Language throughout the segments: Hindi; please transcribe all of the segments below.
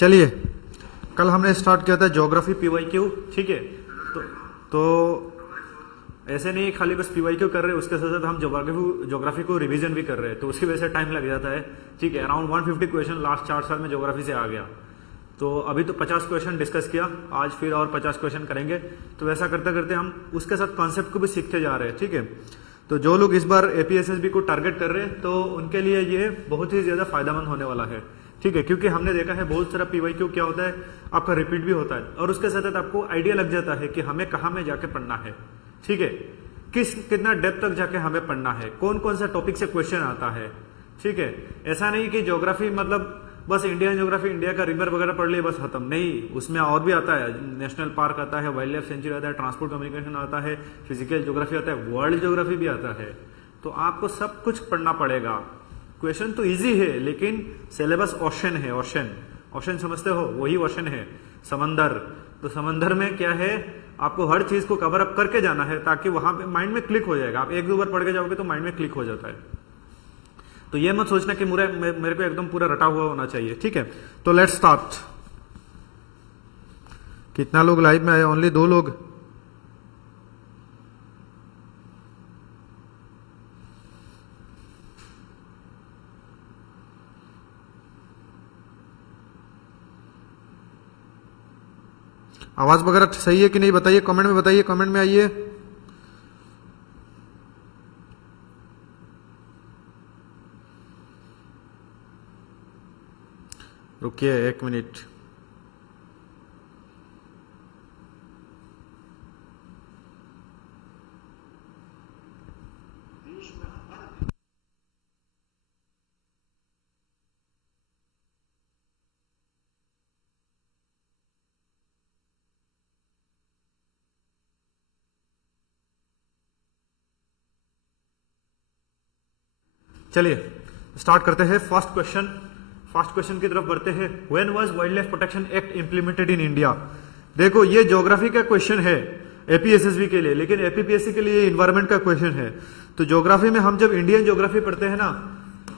चलिए, कल हमने स्टार्ट किया था ज्योग्राफी पीवाईक्यू, ठीक है। तो ऐसे नहीं खाली बस पीवाईक्यू कर रहे हैं, उसके साथ साथ हम ज्योग्राफी को रिवीजन भी कर रहे हैं, तो उसकी वजह से टाइम लग जाता है, ठीक है। अराउंड 150 क्वेश्चन लास्ट 4 साल में ज्योग्राफी से आ गया। तो अभी तो 50 क्वेश्चन डिस्कस किया, आज फिर और 50 क्वेश्चन करेंगे। तो वैसा करते करते हम उसके साथ कॉन्सेप्ट को भी सीखते जा रहे हैं, ठीक है। तो जो लोग इस बार एपीएसएसबी को टारगेट कर रहे हैं, तो उनके लिए ये बहुत ही ज्यादा फायदेमंद होने वाला है, ठीक है। क्योंकि हमने देखा है बहुत सारा पीवाईक्यू क्या होता है, आपका रिपीट भी होता है, और उसके साथ साथ आपको आइडिया लग जाता है कि हमें कहाँ में जाके पढ़ना है, ठीक है। कितना डेप्थ तक जाके हमें पढ़ना है, कौन कौन सा टॉपिक से क्वेश्चन आता है, ठीक है। ऐसा नहीं कि ज्योग्राफी मतलब बस इंडियन ज्योग्राफी, इंडिया का रिवर वगैरह पढ़ लिए बस खत्म, नहीं। उसमें और भी आता है, नेशनल पार्क आता है, वाइल्ड लाइफ सेंचुरी आता है, ट्रांसपोर्ट कम्युनिकेशन आता है, फिजिकल ज्योग्राफी आता है, वर्ल्ड ज्योग्राफी भी आता है। तो आपको सब कुछ पढ़ना पड़ेगा। क्वेश्चन तो इजी है, लेकिन सिलेबस ओशन है। ओशन समझते हो, वही ओशन है, समंदर। तो समंदर में क्या है, आपको हर चीज को कवर अप करके जाना है, ताकि वहां पे माइंड में क्लिक हो जाएगा। आप 1-2 बार पढ़ के जाओगे तो माइंड में क्लिक हो जाता है। तो ये मत सोचना कि मेरे को एकदम पूरा रटा हुआ होना चाहिए, ठीक है। तो लेट्स स्टार्ट। कितना लोग लाइव में आए? ओनली 2 लोग। आवाज वगैरह सही है कि नहीं बताइए, कमेंट में बताइए, कमेंट में आइए। रुकिए 1 मिनट। चलिए स्टार्ट करते हैं। फर्स्ट क्वेश्चन की तरफ बढ़ते हैं। When was wild life protection act implemented in India? देखो, ये ज्योग्राफी का क्वेश्चन है एपीएसएसबी के लिए, लेकिन एपीपीएससी के लिए इन्वायरमेंट का क्वेश्चन है। तो ज्योग्राफी में हम जब इंडियन ज्योग्राफी पढ़ते हैं ना,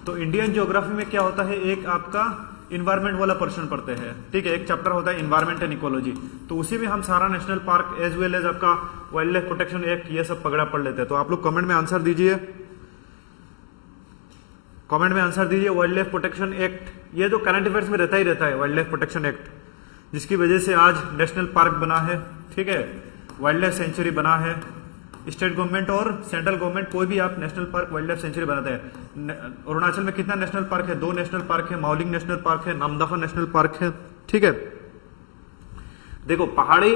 तो इंडियन ज्योग्राफी में क्या होता है, एक आपका इन्वायरमेंट वाला पर्सन पढ़ते हैं, ठीक है। एक चैप्टर होता है इन्वायरमेंट एंड इकोलॉजी। तो उसी में हम सारा national park as well as आपका वाइल्ड लाइफ प्रोटेक्शन एक्ट, ये सब पकड़ा पढ़ लेते हैं। तो आप लोग कमेंट में आंसर दीजिए, कमेंट में आंसर दीजिए। वाइल्ड लाइफ प्रोटेक्शन एक्ट, ये तो करंट अफेयर्स में रहता ही रहता है, वाइल्ड लाइफ प्रोटेक्शन एक्ट, जिसकी वजह से आज नेशनल पार्क बना है, ठीक है। वाइल्ड लाइफ सेंचुरी बना है। स्टेट गवर्नमेंट और सेंट्रल गवर्नमेंट कोई भी आप national park, wild life sanctuary बनाते हैं। अरुणाचल में कितना नेशनल पार्क है? 2 नेशनल पार्क है, माउलिंग नेशनल पार्क है, नामदफा नेशनल पार्क है, ठीक है। देखो, पहाड़ी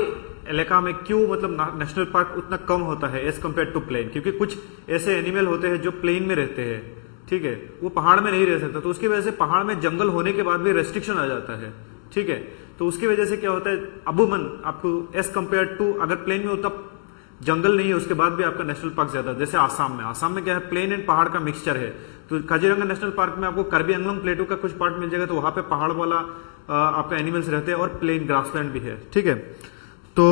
इलाका में क्यों मतलब नेशनल पार्क उतना कम होता है एज कम्पेयर टू प्लेन? क्योंकि कुछ ऐसे एनिमल होते हैं जो प्लेन में रहते हैं, ठीक है, वो पहाड़ में नहीं रह सकता। तो उसकी वजह से पहाड़ में जंगल होने के बाद भी रेस्ट्रिक्शन आ जाता है, ठीक है। तो उसकी वजह से क्या होता है, अबूमन आपको एज कम्पेयर टू, अगर प्लेन में उतना जंगल नहीं है उसके बाद भी आपका नेशनल पार्क ज्यादा है। जैसे आसाम में क्या है, प्लेन एंड पहाड़ का मिक्सचर है। तो काजीरंगा नेशनल पार्क में आपको कार्बी अंगलम प्लेटो का कुछ पार्ट मिल जाएगा, तो वहां पे पहाड़ वाला आपका एनिमल्स रहते हैं और प्लेन ग्रासलैंड भी है, ठीक है। तो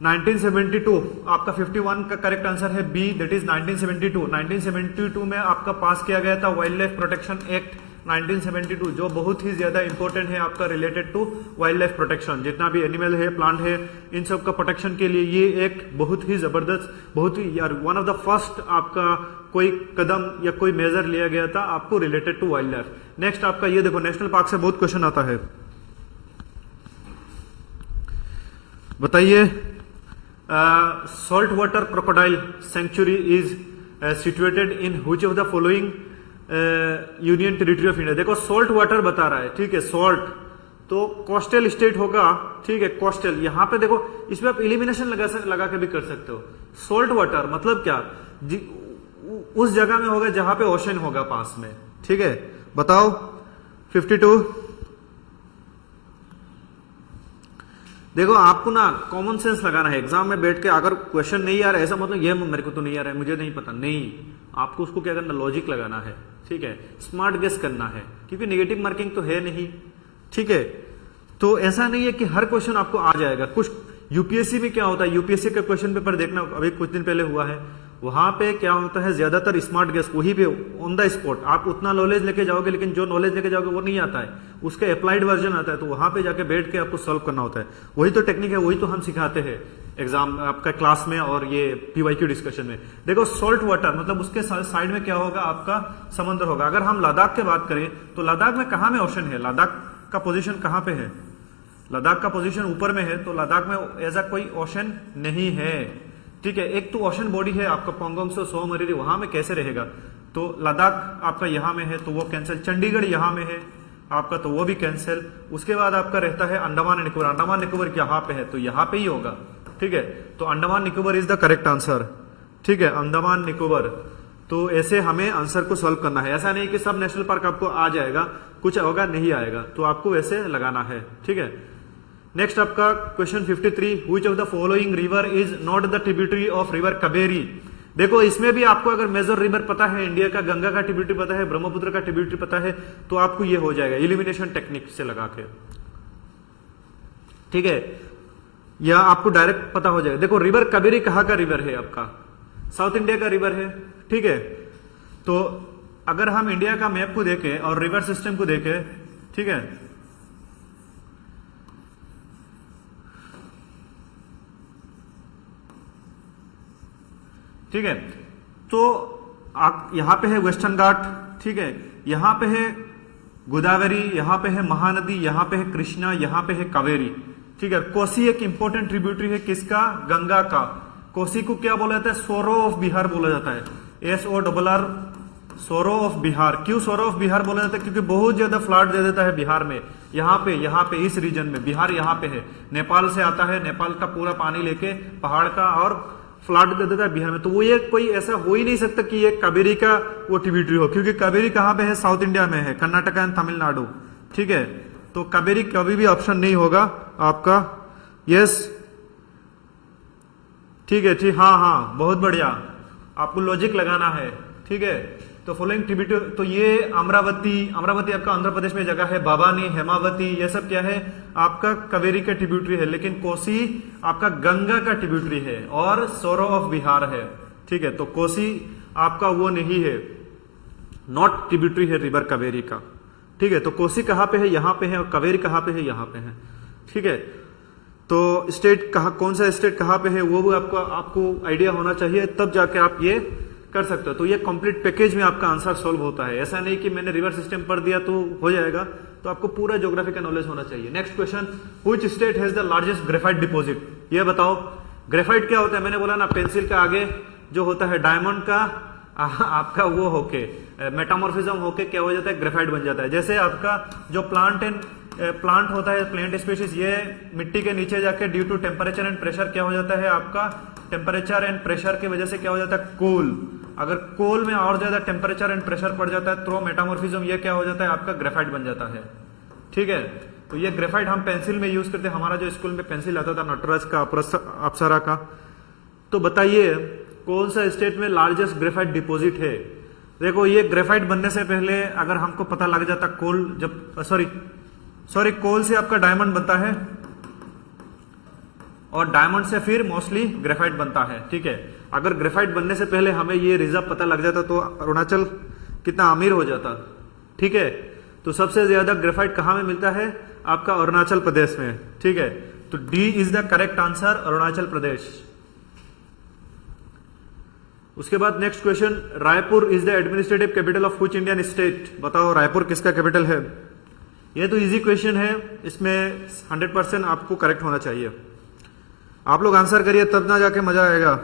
1972 आपका 51 का करेक्ट आंसर है बी, दैट इज 1972 में आपका पास किया गया था वाइल्ड लाइफ प्रोटेक्शन एक्ट 1972, जो बहुत ही ज्यादा इंपॉर्टेंट है आपका related to wildlife protection. जितना भी एनिमल है, प्लांट है, इन सब का प्रोटेक्शन के लिए ये एक बहुत ही जबरदस्त, बहुत ही यार वन ऑफ द फर्स्ट आपका कोई कदम या कोई मेजर लिया गया था आपको related to wildlife. Next आपका ये देखो, नेशनल पार्क से बहुत क्वेश्चन आता है, बताइए। Salt water crocodile sanctuary is situated in which of the following union territory of India? देखो, सॉल्ट वाटर बता रहा है, ठीक है। सॉल्ट तो कोस्टल स्टेट होगा, ठीक है, कोस्टल। यहां पे देखो, इसमें आप एलिमिनेशन लगा के भी कर सकते हो। सॉल्ट वाटर मतलब क्या, उस जगह में होगा जहां पे ओशन होगा पास में, ठीक है। बताओ 52। देखो, आपको ना कॉमन सेंस लगाना है एग्जाम में बैठ के। अगर क्वेश्चन नहीं आ रहा है, ऐसा मतलब ये मेरे को तो नहीं आ रहा है, मुझे नहीं पता, नहीं। आपको उसको क्या करना, लॉजिक लगाना है, ठीक है। स्मार्ट गेस करना है, क्योंकि नेगेटिव मार्किंग तो है नहीं, ठीक है। तो ऐसा नहीं है कि हर क्वेश्चन आपको आ जाएगा। कुछ यूपीएससी में क्या होता है, यूपीएससी का क्वेश्चन पेपर देखना, अभी कुछ दिन पहले हुआ है, वहां पे क्या होता है, ज्यादातर स्मार्ट गेस वही पे ऑन द स्पॉट आप उतना नॉलेज लेके जाओगे, लेकिन जो नॉलेज लेके जाओगे वो नहीं आता है, उसका अप्लाइड वर्जन आता है, तो वहां पे जाके बैठ के आपको सॉल्व करना होता है। वही तो टेक्निक है, वही तो हम सिखाते हैं एग्जाम आपका क्लास में और ये पीवाईक्यू डिस्कशन में। देखो सॉल्ट वाटर मतलब उसके साइड में क्या होगा, आपका समंदर होगा। अगर हम लद्दाख की बात करें तो लद्दाख में कहाँ में ओशन है, लद्दाख का पोजीशन कहाँ पे है, लद्दाख का पोजीशन ऊपर में है, तो लद्दाख में ऐसा कोई ओशन नहीं है, ठीक है। एक तो ओशन बॉडी है आपका पोंगोंग से सो मरीरी, वहां में कैसे रहेगा, तो लद्दाख आपका यहाँ में है तो वो कैंसिल, चंडीगढ़ यहाँ में है आपका तो वो भी कैंसिल। उसके बाद आपका रहता है अंडमान एंड निकोबार, अंडमान निकोबार यहाँ पे है तो यहाँ पे ही होगा, ठीक है। तो Andaman Nicobar is the correct answer, ठीक है, अंडमान निकोबार। तो ऐसे हमें आंसर को सॉल्व करना है, ऐसा नहीं कि सब नेशनल पार्क आपको आ जाएगा, कुछ होगा नहीं आएगा, तो आपको वैसे लगाना है, ठीक है। नेक्स्ट आपका question 53, which of the following river is not the tributary of river Kaveri. देखो इसमें भी आपको अगर मेजर रिवर पता है इंडिया का, गंगा का ट्रिब्यूटरी पता है, ब्रह्मपुत्र का ट्रिब्यूटरी पता है, तो आपको ये हो जाएगा इलिमिनेशन टेक्निक से लगा के, ठीक है, या आपको डायरेक्ट पता हो जाएगा। देखो रिवर कावेरी कहाँ का रिवर है, आपका साउथ इंडिया का रिवर है, ठीक है। तो अगर हम इंडिया का मैप को देखें और रिवर सिस्टम को देखें, ठीक है, ठीक है, तो आप यहां पे है वेस्टर्न घाट, ठीक है, यहां पे है गोदावरी, यहां पे है महानदी, यहां पे है कृष्णा, यहां पे है कावेरी, ठीक है। कोसी एक इंपॉर्टेंट ट्रिब्यूटरी है किसका, गंगा का। कोसी को क्या बोला जाता है, सोरो ऑफ बिहार बोला जाता है, SORR, सोरो ऑफ बिहार। क्यों सोरो ऑफ बिहार बोला जाता है, क्योंकि बहुत ज्यादा फ्लड दे देता है बिहार में, यहाँ पे इस रीजन में, बिहार यहाँ पे है, नेपाल से आता है, नेपाल का पूरा पानी लेके पहाड़ का और फ्लड दे देता है बिहार में। तो वो ये कोई ऐसा हो ही नहीं सकता कि ये कावेरी का वो ट्रिब्यूटरी हो, क्योंकि कावेरी कहाँ पे है, साउथ इंडिया में है, कर्नाटका एंड तमिलनाडु, ठीक है। तो कावेरी कभी भी ऑप्शन नहीं होगा आपका, यस, ठीक है, ठीक, हाँ हाँ, बहुत बढ़िया, आपको लॉजिक लगाना है, ठीक है। तो फॉलोइंग ट्रिब्यूटरी, तो ये अमरावती आपका आंध्र प्रदेश में जगह है, भवानी, हेमावती, ये सब क्या है आपका कावेरी का ट्रिब्यूटरी है, लेकिन कोसी आपका गंगा का ट्रिब्यूटरी है और सोरो ऑफ बिहार है, ठीक है। तो कोसी आपका वो नहीं है, नॉट ट्रिब्यूटरी है रिवर कावेरी का, ठीक है। तो कोसी कहाँ पे है, यहाँ पे है, और कावेरी कहाँ पे है, यहाँ पे है, ठीक है। तो स्टेट कहाँ, कौन सा स्टेट कहाँ पे है वो भी आपको आइडिया होना चाहिए, तब जाके आप ये कर सकते हो। तो ये कंप्लीट पैकेज में आपका आंसर सॉल्व होता है, ऐसा नहीं कि मैंने रिवर सिस्टम पढ़ दिया तो हो जाएगा, तो आपको पूरा ज्योग्राफी का नॉलेज होना चाहिए। Next question, which state has the largest graphite deposit, ये बताओ। ग्रेफाइट क्या होता है, मैंने बोला ना, पेंसिल का आगे जो होता है डायमंड का आपका वो होके मेटामॉर्फिज्म होके क्या हो जाता है, ग्रेफाइट बन जाता है। जैसे आपका जो प्लांट होता है, प्लांट स्पीशीज, ये मिट्टी के नीचे जाके due to temperature and pressure क्या हो जाता है, आपका टेम्परेचर एंड प्रेशर की वजह से क्या हो जाता है, कोल। अगर कोल में और ज्यादा टेम्परेचर एंड प्रेशर पड़ जाता है तो मेटामॉर्फिज्म ये क्या हो जाता है, आपका ग्रेफाइट बन जाता है, ठीक है। तो ये ग्रेफाइट हम पेंसिल में यूज करते हैं, हमारा जो स्कूल में पेंसिल आता था नटराज का, अप्सरा का। तो बताइए कौन सा स्टेट में लार्जेस्ट ग्रेफाइट डिपॉजिट है। देखो ये ग्रेफाइट बनने से पहले अगर हमको पता लग जाता कोल, जब सॉरी कोल से आपका डायमंड बनता है और डायमंड से फिर मोस्टली ग्रेफाइट बनता है, ठीक है। अगर ग्रेफाइट बनने से पहले हमें ये रिजर्व पता लग जाता तो अरुणाचल कितना अमीर हो जाता, ठीक है। तो सबसे ज्यादा ग्रेफाइट कहां में मिलता है, आपका अरुणाचल प्रदेश में, ठीक है। तो D is the correct answer, Arunachal Pradesh. उसके बाद next question, Raipur is the administrative capital of which Indian state, बताओ रायपुर किसका कैपिटल है। ये तो इजी क्वेश्चन है, इसमें 100% आपको करेक्ट होना चाहिए। आप लोग आंसर करिए तब ना जाके मजा आएगा,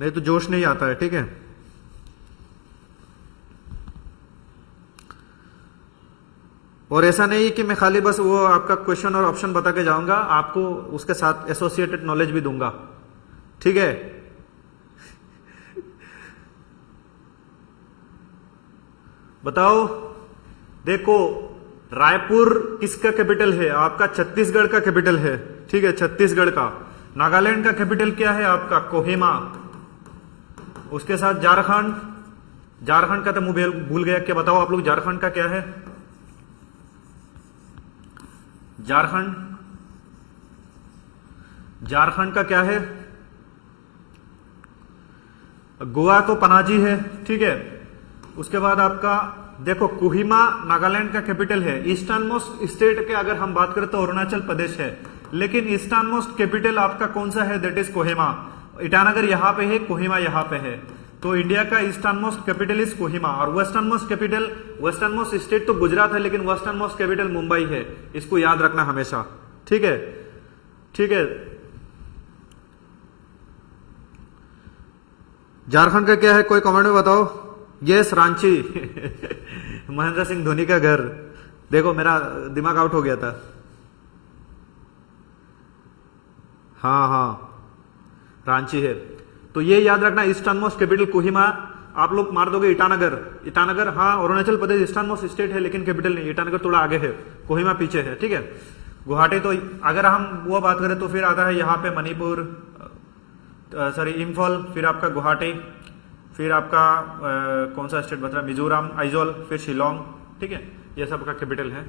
नहीं तो जोश नहीं आता है, ठीक है। और ऐसा नहीं कि मैं खाली बस वो आपका क्वेश्चन और ऑप्शन बता के जाऊंगा, आपको उसके साथ एसोसिएटेड नॉलेज भी दूंगा, ठीक है। बताओ, देखो रायपुर किसका कैपिटल है, आपका छत्तीसगढ़ का कैपिटल है, ठीक है, छत्तीसगढ़ का। नागालैंड का कैपिटल क्या है, आपका कोहिमा। उसके साथ झारखंड का तो मुझे भूल गया, क्या बताओ आप लोग झारखंड का क्या है, झारखंड का क्या है, गोवा तो पनाजी है, ठीक है। उसके बाद आपका देखो कोहिमा नागालैंड का कैपिटल है। ईस्टर्न मोस्ट स्टेट के अगर हम बात करें तो अरुणाचल प्रदेश है, लेकिन ईस्टर्न मोस्ट कैपिटल आपका कौन सा है, दैट इज कोहिमा। ईटानगर यहाँ पे है, कोहिमा यहाँ पे है। तो इंडिया का eastern most capital is Kohima. और western most capital, western most state तो गुजरात है, लेकिन वेस्टर्न मोस्ट कैपिटल मुंबई है। इसको याद रखना हमेशा, ठीक है, ठीक है। झारखंड का क्या है, कोई कमेंट में बताओ। यस, रांची महेंद्र सिंह धोनी का घर। देखो मेरा दिमाग आउट हो गया था। हाँ हाँ, रांची है। तो ये याद रखना, ईस्टर्न मोस्ट कैपिटल कोहिमा। आप लोग मार दोगे ईटानगर। ईटानगर हाँ, Arunachal Pradesh eastern most state है, लेकिन कैपिटल नहीं। ईटानगर थोड़ा आगे है, कोहिमा पीछे है, ठीक है। गुवाहाटी तो अगर हम वो बात करें तो फिर आता है यहाँ पे मणिपुर, सॉरी इम्फाल, फिर आपका गुवाहाटी, फिर आपका कौन सा स्टेट बता रहा, मिजोरम, आइजोल, फिर शिलोंग, ठीक है। ये सब का कैपिटल है।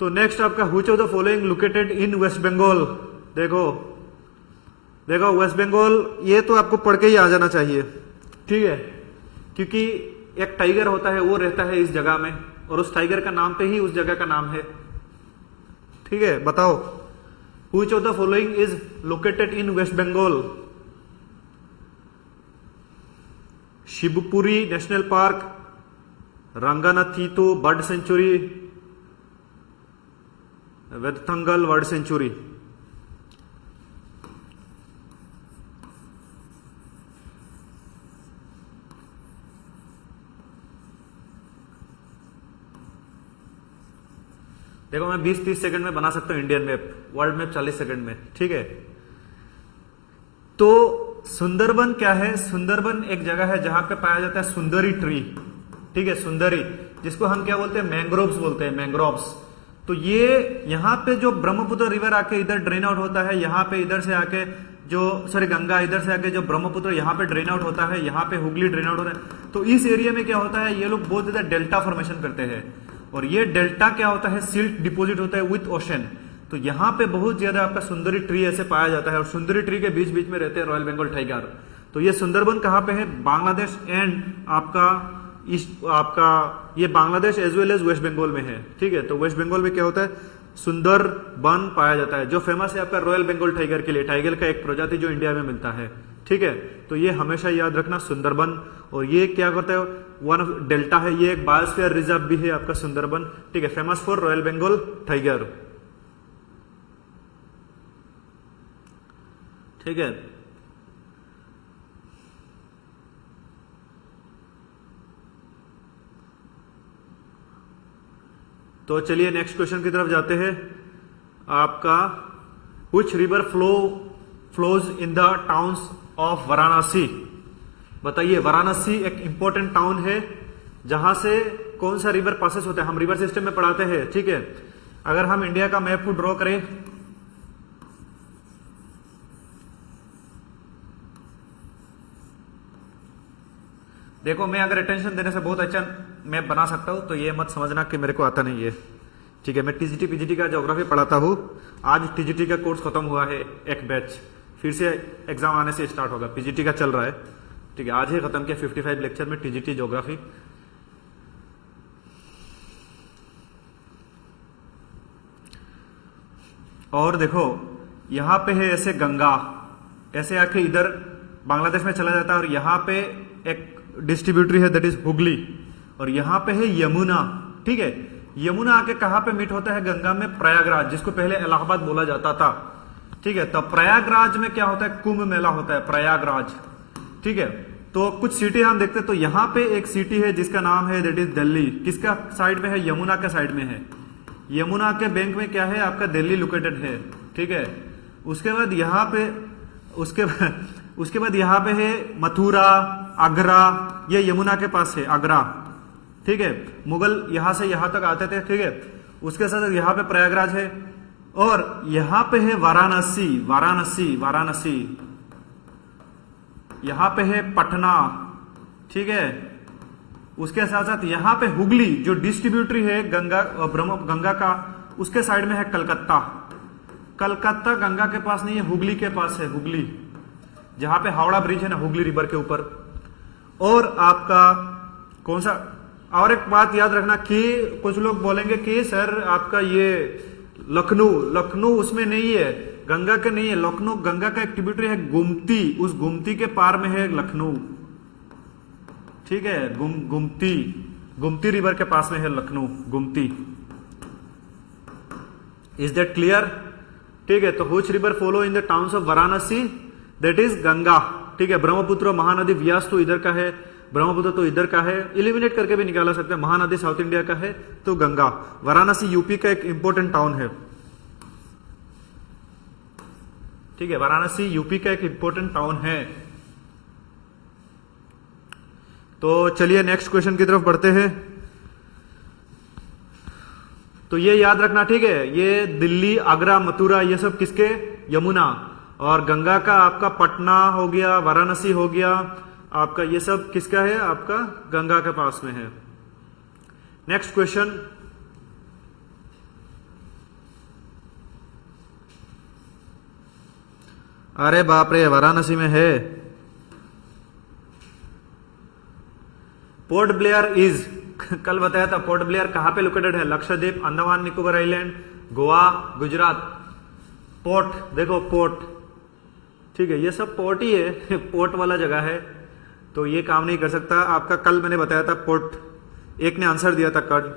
तो नेक्स्ट आपका which of the following located in waste Bengal. देखो देखो वेस्ट बंगाल, ये तो आपको पढ़ के ही आ जाना चाहिए, ठीक है, क्योंकि एक टाइगर होता है, वो रहता है इस जगह में, और उस टाइगर का नाम पे ही उस जगह का नाम है, ठीक है। बताओ which of the following is located in waste Bengal. Shivpuri national park, Ranganathittu bird sanctuary, Vedanthangal bird sanctuary. देखो मैं 20-30 सेकंड में बना सकता हूं Indian map, world map 40 second में, ठीक है। तो सुंदरबन क्या है, सुंदरबन एक जगह है जहां पे पाया जाता है सुंदरी ट्री, ठीक है, सुंदरी, जिसको हम क्या बोलते हैं, मैंग्रोव्स बोलते हैं, मैंग्रोव्स। तो ये यहाँ पे जो ब्रह्मपुत्र रिवर आके इधर ड्रेन आउट होता है, यहाँ पे इधर से आके जो सॉरी गंगा इधर से आके जो ब्रह्मपुत्र यहाँ पे ड्रेन आउट होता है, यहाँ पे हुगली ड्रेन आउट होता है। तो इस एरिया में क्या होता है, ये लोग बहुत ज्यादा डेल्टा फॉर्मेशन करते हैं, और ये डेल्टा क्या होता है, सिल्ट डिपोजिट होता है विथ ओशन। तो यहाँ पे बहुत ज्यादा आपका सुंदरी ट्री ऐसे पाया जाता है, और सुंदरी ट्री के बीच बीच में रहते हैं रॉयल बंगाल टाइगर। तो ये सुंदरबन कहाँ पे है, बांग्लादेश एंड आपका ईस्ट, आपका ये Bangladesh as well as West Bengal में है, ठीक है। तो वेस्ट बंगाल में क्या होता है, सुंदरबन पाया जाता है, जो फेमस है आपका रॉयल बंगाल टाइगर के लिए, टाइगर का एक प्रजाति जो इंडिया में मिलता है, ठीक है। तो ये हमेशा याद रखना सुंदरबन। और ये क्या करता है, वन ऑफ डेल्टा है, ये एक बायोस्फीयर रिजर्व भी है आपका सुंदरबन, ठीक है, famous for royal Bengal tiger, ठीक है। तो चलिए नेक्स्ट क्वेश्चन की तरफ जाते हैं। आपका which river flows in the towns of Varanasi. बताइए, वाराणसी एक इंपॉर्टेंट टाउन है जहां से कौन सा रिवर पासेस होता है, हम रिवर सिस्टम में पढ़ाते हैं, ठीक है। अगर हम इंडिया का मैप को ड्रॉ करें, देखो मैं अगर अटेंशन देने से बहुत अच्छा मैप बना सकता हूं, तो ये मत समझना कि मेरे को आता नहीं है, ठीक है। मैं टीजीटी पीजीटी का ज्योग्राफी पढ़ाता हूं। आज टीजीटी का कोर्स खत्म हुआ है, एक बैच, फिर से एग्जाम आने से स्टार्ट होगा, पीजीटी का चल रहा है, ठीक है। आज ही खत्म किया 55 लेक्चर में टीजीटी ज्योग्राफी। और देखो यहां पे है ऐसे गंगा, ऐसे आके इधर बांग्लादेश में चला जाता है, और यहां पे एक डिस्ट्रीब्यूटरी है दैट इज हुगली, और यहां पे है यमुना, ठीक है। यमुना आके कहां पे मीट होता है, गंगा में, प्रयागराज, जिसको पहले इलाहाबाद बोला जाता था, ठीक है। तो प्रयागराज में क्या होता है, कुंभ मेला होता है, प्रयागराज, ठीक है। तो कुछ सिटी हम देखते हैं, तो यहां पे एक सिटी है जिसका नाम है दैट इज दिल्ली, किसका साइड में है, यमुना के साइड में है। यमुना के बैंक में क्या है आपका, दिल्ली लोकेटेड है, ठीक है। उसके बाद यहाँ पे उसके बाद यहाँ पे है मथुरा, आगरा, ये यमुना के पास है आगरा, ठीक है। मुगल यहां से यहां तक आते थे, ठीक है। उसके साथ यहाँ पे प्रयागराज है, और यहां पे है वाराणसी, वाराणसी, वाराणसी, यहां पे है पटना, ठीक है। उसके साथ साथ यहां पे हुगली जो डिस्ट्रीब्यूटरी है गंगा का, उसके साइड में है कलकत्ता। कलकत्ता गंगा के पास नहीं है, हुगली के पास है, हुगली, जहां पे हावड़ा ब्रिज है ना हुगली रिवर के ऊपर। और आपका कौन सा, और एक बात याद रखना कि कुछ लोग बोलेंगे कि सर आपका ये लखनऊ उसमें नहीं है, गंगा के नहीं है। लखनऊ गंगा का एक ट्रिब्यूटरी है गुमती, उस गुमती के पार में है लखनऊ, ठीक है। गुमती रिवर के पास में है Lucknow, Gomti. Is that clear? ठीक है। तो which river follow in the towns of Varanasi? That is Ganga, ठीक है। ब्रह्मपुत्र महानदी व्यास तो इधर का है, ब्रह्मपुत्र तो इधर का है, इलिमिनेट करके भी निकाला सकते हैं। महानदी साउथ इंडिया का है तो गंगा। वाराणसी यूपी का एक इंपॉर्टेंट टाउन है, ठीक है। वाराणसी यूपी का एक इंपॉर्टेंट टाउन है। तो चलिए नेक्स्ट क्वेश्चन की तरफ बढ़ते हैं। तो ये याद रखना, ठीक है। ये दिल्ली, आगरा, मथुरा ये सब किसके? यमुना। और गंगा का आपका पटना हो गया, वाराणसी हो गया आपका, ये सब किसका है? आपका गंगा के पास में है। नेक्स्ट क्वेश्चन, अरे बाप रे, वाराणसी में है। पोर्ट ब्लेयर इज, कल बताया था पोर्ट ब्लेयर कहां पे लोकेटेड है? लक्षद्वीप, अंडमान निकोबार आइलैंड, गोवा, गुजरात। पोर्ट देखो, पोर्ट, ठीक है। ये सब पोर्ट ही है, पोर्ट वाला जगह है, तो ये काम नहीं कर सकता। आपका कल मैंने बताया था पोर्ट, एक ने आंसर दिया था कल।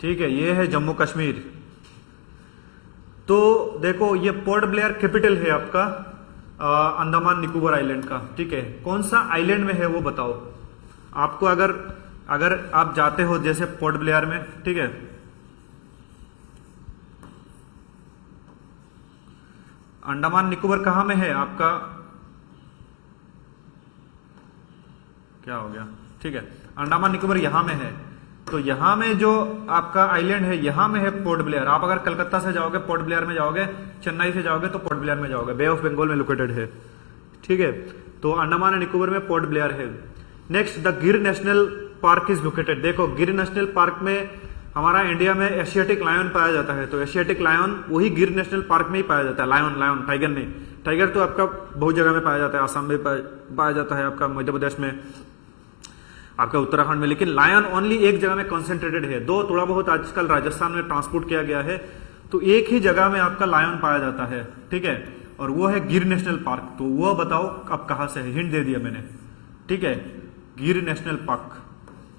ठीक है, ये है जम्मू कश्मीर। तो देखो ये पोर्ट ब्लेयर कैपिटल है आपका अंडमान निकोबार आइलैंड का, ठीक है। कौन सा आइलैंड में है वो बताओ आपको। अगर आप जाते हो जैसे पोर्ट ब्लेयर में, ठीक है, अंडमान निकोबार कहां में है आपका? क्या हो गया? ठीक है, अंडमान निकोबार यहां में है। तो यहां में जो आपका आइलैंड है, यहां में है पोर्ट ब्लेयर। आप अगर कलकत्ता से जाओगे पोर्ट ब्लेयर में जाओगे, चेन्नई से जाओगे तो पोर्ट ब्लेयर में जाओगे। बे ऑफ बंगाल में लोकेटेड है, ठीक है। तो अंडमान एंड निकोबार में पोर्ट ब्लेयर है। नेक्स्ट, द गिर नेशनल पार्क इज लोकेटेड। देखो गिर नेशनल पार्क में हमारा इंडिया में एशियाटिक लायन पाया जाता है, तो एशियाटिक लायन वही गिर नेशनल पार्क में ही पाया जाता है। लायन, टाइगर नहीं। टाइगर तो आपका बहुत जगह में पाया जाता है, आसाम में पाया जाता है, आपका मध्य प्रदेश में, आपका उत्तराखंड में। लेकिन लायन ओनली एक जगह में कॉन्सेंट्रेटेड है। दो थोड़ा बहुत आजकल राजस्थान में ट्रांसपोर्ट किया गया है, तो एक ही जगह में आपका लायन पाया जाता है, ठीक है। और वो है गिर नेशनल पार्क। तो वो बताओ अब कहां से है? हिंट दे दिया मैंने, ठीक है। Gir national park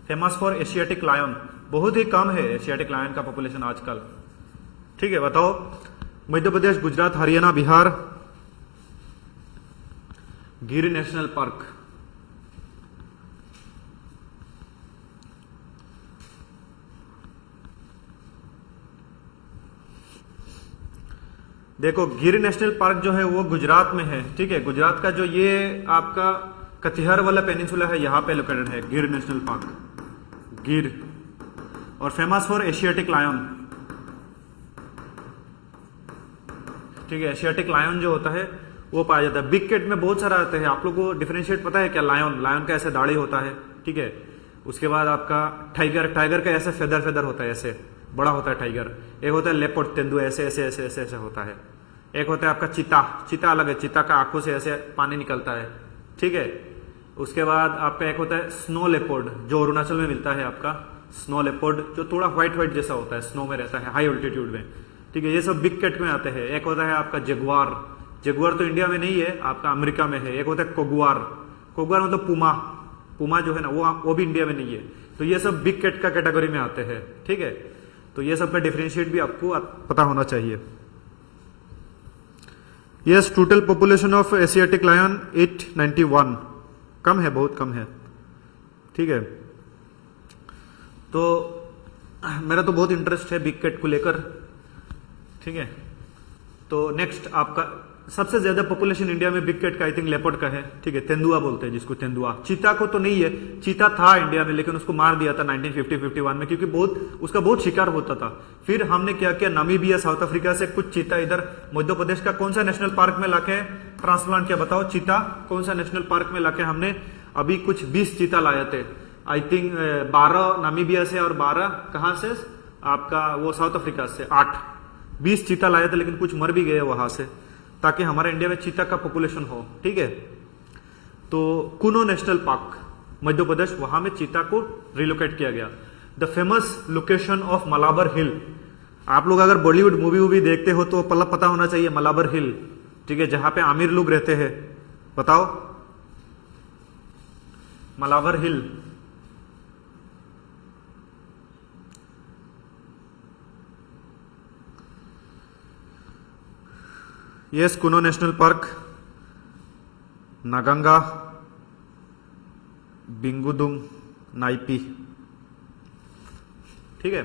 famous for Asiatic lion. बहुत ही कम है एशियाटिक लायन का पॉपुलेशन आजकल, ठीक है। बताओ मध्य प्रदेश, गुजरात, हरियाणा, बिहार, गिर नेशनल पार्क। देखो गिर नेशनल पार्क जो है वो गुजरात में है, ठीक है। गुजरात का जो ये आपका कतिहार वाला पेनिनसुला है, यहां पे लोकेटेड है गिर नेशनल पार्क, गिर। और फेमस फॉर एशियाटिक लायन, ठीक है। एशियाटिक लायन जो होता है वो पाया जाता है। बिग कैट में बहुत सारा आते हैं। आप लोगों को डिफरेंशिएट पता है क्या? लायन का ऐसे दाढ़ी होता है, ठीक है। उसके बाद आपका टाइगर का ऐसे फेदर होता है, ऐसे बड़ा होता है टाइगर। एक होता है लेपर्ड, तेंदुआ, ऐसे ऐसे ऐसे ऐसे ऐसे होता है। एक होता है आपका चीता अलग है, चीता का आंखों से ऐसे पानी निकलता है, ठीक है। उसके बाद आपका एक होता है स्नो लेपर्ड, जो अरुणाचल में मिलता है आपका स्नो लेपर्ड, जो थोड़ा व्हाइट जैसा होता है, स्नो में रहता है, हाई ऑल्टीट्यूड में, ठीक है। ये सब बिग कैट में आते हैं। एक होता है आपका जगुआर तो इंडिया में नहीं है, आपका अमेरिका में है। एक होता है कोगुआर मतलब पुमा जो है ना, वो भी इंडिया में नहीं है। तो ये सब बिग कैट का कैटेगरी में आते हैं, ठीक है। तो ये सब का डिफरेंशिएट भी आपको पता होना चाहिए। Yes, total population of Asiatic lion 891, कम है, बहुत कम है, ठीक है। तो मेरा तो बहुत इंटरेस्ट है बिग कैट को लेकर, ठीक है। तो नेक्स्ट आपका सबसे ज्यादा पॉपुलेशन इंडिया में बिग कैट का आई थिंक लेपर्ड का है, ठीक है, तेंदुआ बोलते हैं जिसको, तेंदुआ। चीता को तो नहीं है, चीता था इंडिया में लेकिन उसको मार दिया था 1950-51 में, क्योंकि उसका बहुत शिकार होता था। फिर हमने क्या किया, नामीबिया साउथ अफ्रीका से कुछ चीता इधर मध्य प्रदेश का कौन सा नेशनल पार्क में लाके ट्रांसप्लांट किया, बताओ चीता कौन सा नेशनल पार्क में लाके हमने अभी कुछ 20 चीता लाए थे, आई थिंक 12 नामीबिया से और 12 कहां से, आपका वो साउथ अफ्रीका से, 20 चीता लाए थे, लेकिन कुछ मर भी गए वहां से, ताकि हमारे इंडिया में चीता का पॉपुलेशन हो, ठीक है। तो कुनो नेशनल पार्क मध्य प्रदेश, वहां में चीता को रिलोकेट किया गया। The famous location of Malabar hill, आप लोग अगर बॉलीवुड मूवी देखते हो तो पता होना चाहिए मलाबर हिल, ठीक है, जहां पे आमिर लोग रहते हैं, बताओ मलाबर हिल। यस, कुनो नेशनल पार्क, नागंगा, बिंगुदुम, नाइपी, ठीक है।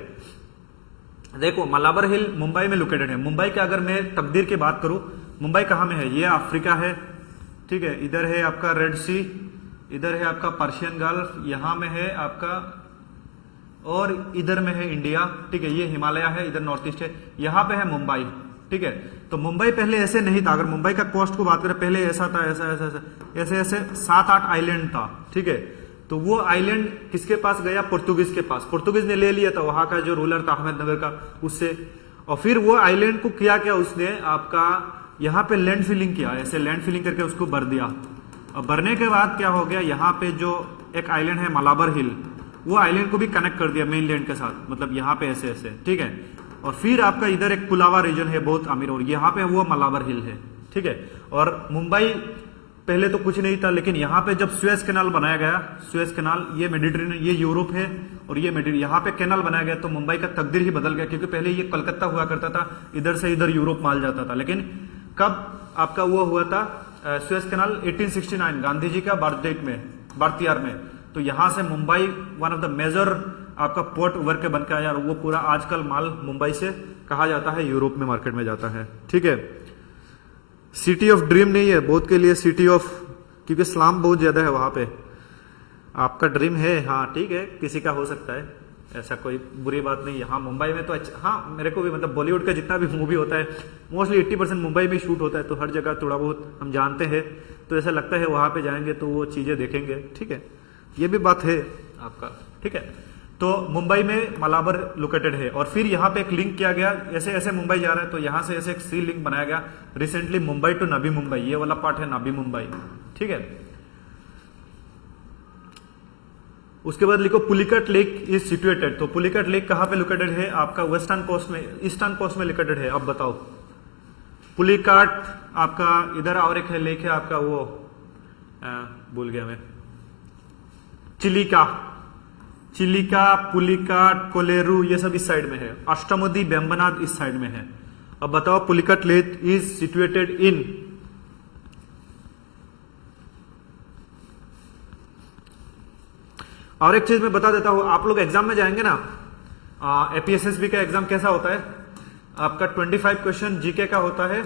देखो मलाबर हिल मुंबई में लोकेटेड है। मुंबई के अगर मैं तकदीर की बात करूं, मुंबई कहां में है, ये अफ्रीका है, ठीक है, इधर है आपका रेड सी, इधर है आपका पर्शियन गल्फ, यहां में है आपका, और इधर में है इंडिया, ठीक है, ये हिमालय है, इधर नॉर्थ ईस्ट है, यहां पे है मुंबई, ठीक है। तो मुंबई पहले ऐसे नहीं था, अगर मुंबई का कोस्ट को बात करें पहले ऐसा था, ऐसा ऐसा ऐसा ऐसे ऐसे 7-8 आइलैंड था, ठीक है। तो वो आइलैंड किसके पास गया, पोर्तुगीज के पास, पोर्तुगीज ने ले लिया था, वहां का जो रूलर था अहमदनगर का, उससे, और फिर वो आइलैंड को किया क्या उसने, आपका यहाँ पे लैंड फिलिंग किया, ऐसे लैंड फिलिंग करके उसको भर दिया, और भरने के बाद क्या हो गया, यहाँ पे जो एक आइलैंड है मलाबर हिल, वो आइलैंड को भी कनेक्ट कर दिया मेन लैंड के साथ, मतलब यहाँ पे ऐसे ऐसे, ठीक है। और फिर आपका इधर एक पुलावा रीजन है बहुत अमीर, और यहाँ पे वो मलाबर हिल है, ठीक है। और मुंबई पहले तो कुछ नहीं था, लेकिन यहाँ पे जब सुएज कैनाल बनाया गया, सुएज कैनाल, ये मेडिटेरेनियन, ये यूरोप है, और ये यहाँ पे कैनाल बनाया गया, तो मुंबई का तकदीर ही बदल गया, क्योंकि पहले ये कलकत्ता हुआ करता था, इधर से इधर यूरोप माल जाता था। लेकिन कब आपका वो हुआ था सुएज कैनाल, 1869 गांधी जी का बर्थ ईयर में, तो यहां से Mumbai one of the major आपका पोर्ट उभर के बन के आया, और वो पूरा आजकल माल मुंबई से कहा जाता है यूरोप में मार्केट में जाता है, ठीक है। सिटी ऑफ ड्रीम नहीं है बहुत के लिए, सिटी ऑफ, क्योंकि स्लाम बहुत ज्यादा है वहां पे। आपका ड्रीम है, हाँ ठीक है, किसी का हो सकता है, ऐसा कोई बुरी बात नहीं है। हाँ मुंबई में तो अच्छा, हाँ मेरे को भी, मतलब बॉलीवुड का जितना भी मूवी होता है मोस्टली 80% मुंबई में शूट होता है, तो हर जगह थोड़ा बहुत हम जानते हैं, तो ऐसा लगता है वहां पे जाएंगे तो वो चीजें देखेंगे, ठीक है, ये भी बात है आपका, ठीक है। तो मुंबई में मलाबर लोकेटेड है, और फिर यहाँ पे एक लिंक किया गया, ऐसे ऐसे मुंबई जा रहा है तो यहाँ से ऐसे एक सी लिंक बनाया गया रिसेंटली, मुंबई टू नवी मुंबई, ये वाला पार्ट है नवी मुंबई, ठीक है। उसके बाद लिखो पुलिकट लेक इज सिचुएटेड, तो पुलिकट लेक कहाँ पे लोकेटेड है, आपका वेस्टर्न कोस्ट में, ईस्टर्न कोस्ट में लोकेटेड है। अब बताओ पुलिकाट, आपका इधर और एक है लेक है आपका, वो भूल गया मैं, चिलिका, पुलिकाट, कोलेरू, ये सब इस साइड में है, अष्टमुदी, बेम्बनाथ इस साइड में है। अब बताओ पुलिकट लेक इज सिचुएटेड इन, और एक चीज मैं बता देता हूं, आप लोग एग्जाम में जाएंगे ना, एपीएसएसबी का एग्जाम कैसा होता है, आपका 25 क्वेश्चन जीके का होता है,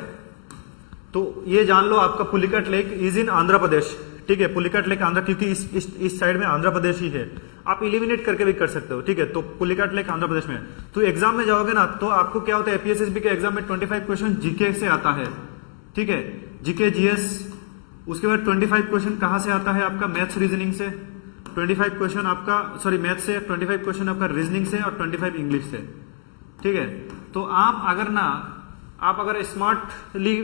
तो ये जान लो आपका Pulicat lake is in Andhra Pradesh, ठीक है, पुलिकट लेक आंध्र, क्योंकि इस साइड में आंध्र प्रदेश ही है, आप इलिमिनेट करके भी कर सकते हो, ठीक है। तो पुलिकट लेक आंध्र प्रदेश में, तो एग्जाम में जाओगे ना तो आपको क्या होता है, एपीएसएसबी के एग्जाम में 25 क्वेश्चन जीके से आता है, ठीक है, जीके जीएस। उसके बाद 25 क्वेश्चन कहां से आता है, आपका मैथ्स रीजनिंग से, 25 क्वेश्चन आपका, सॉरी मैथ्स से, 25 क्वेश्चन आपका रीजनिंग से, और 25 इंग्लिश से, ठीक है। तो आप अगर स्मार्टली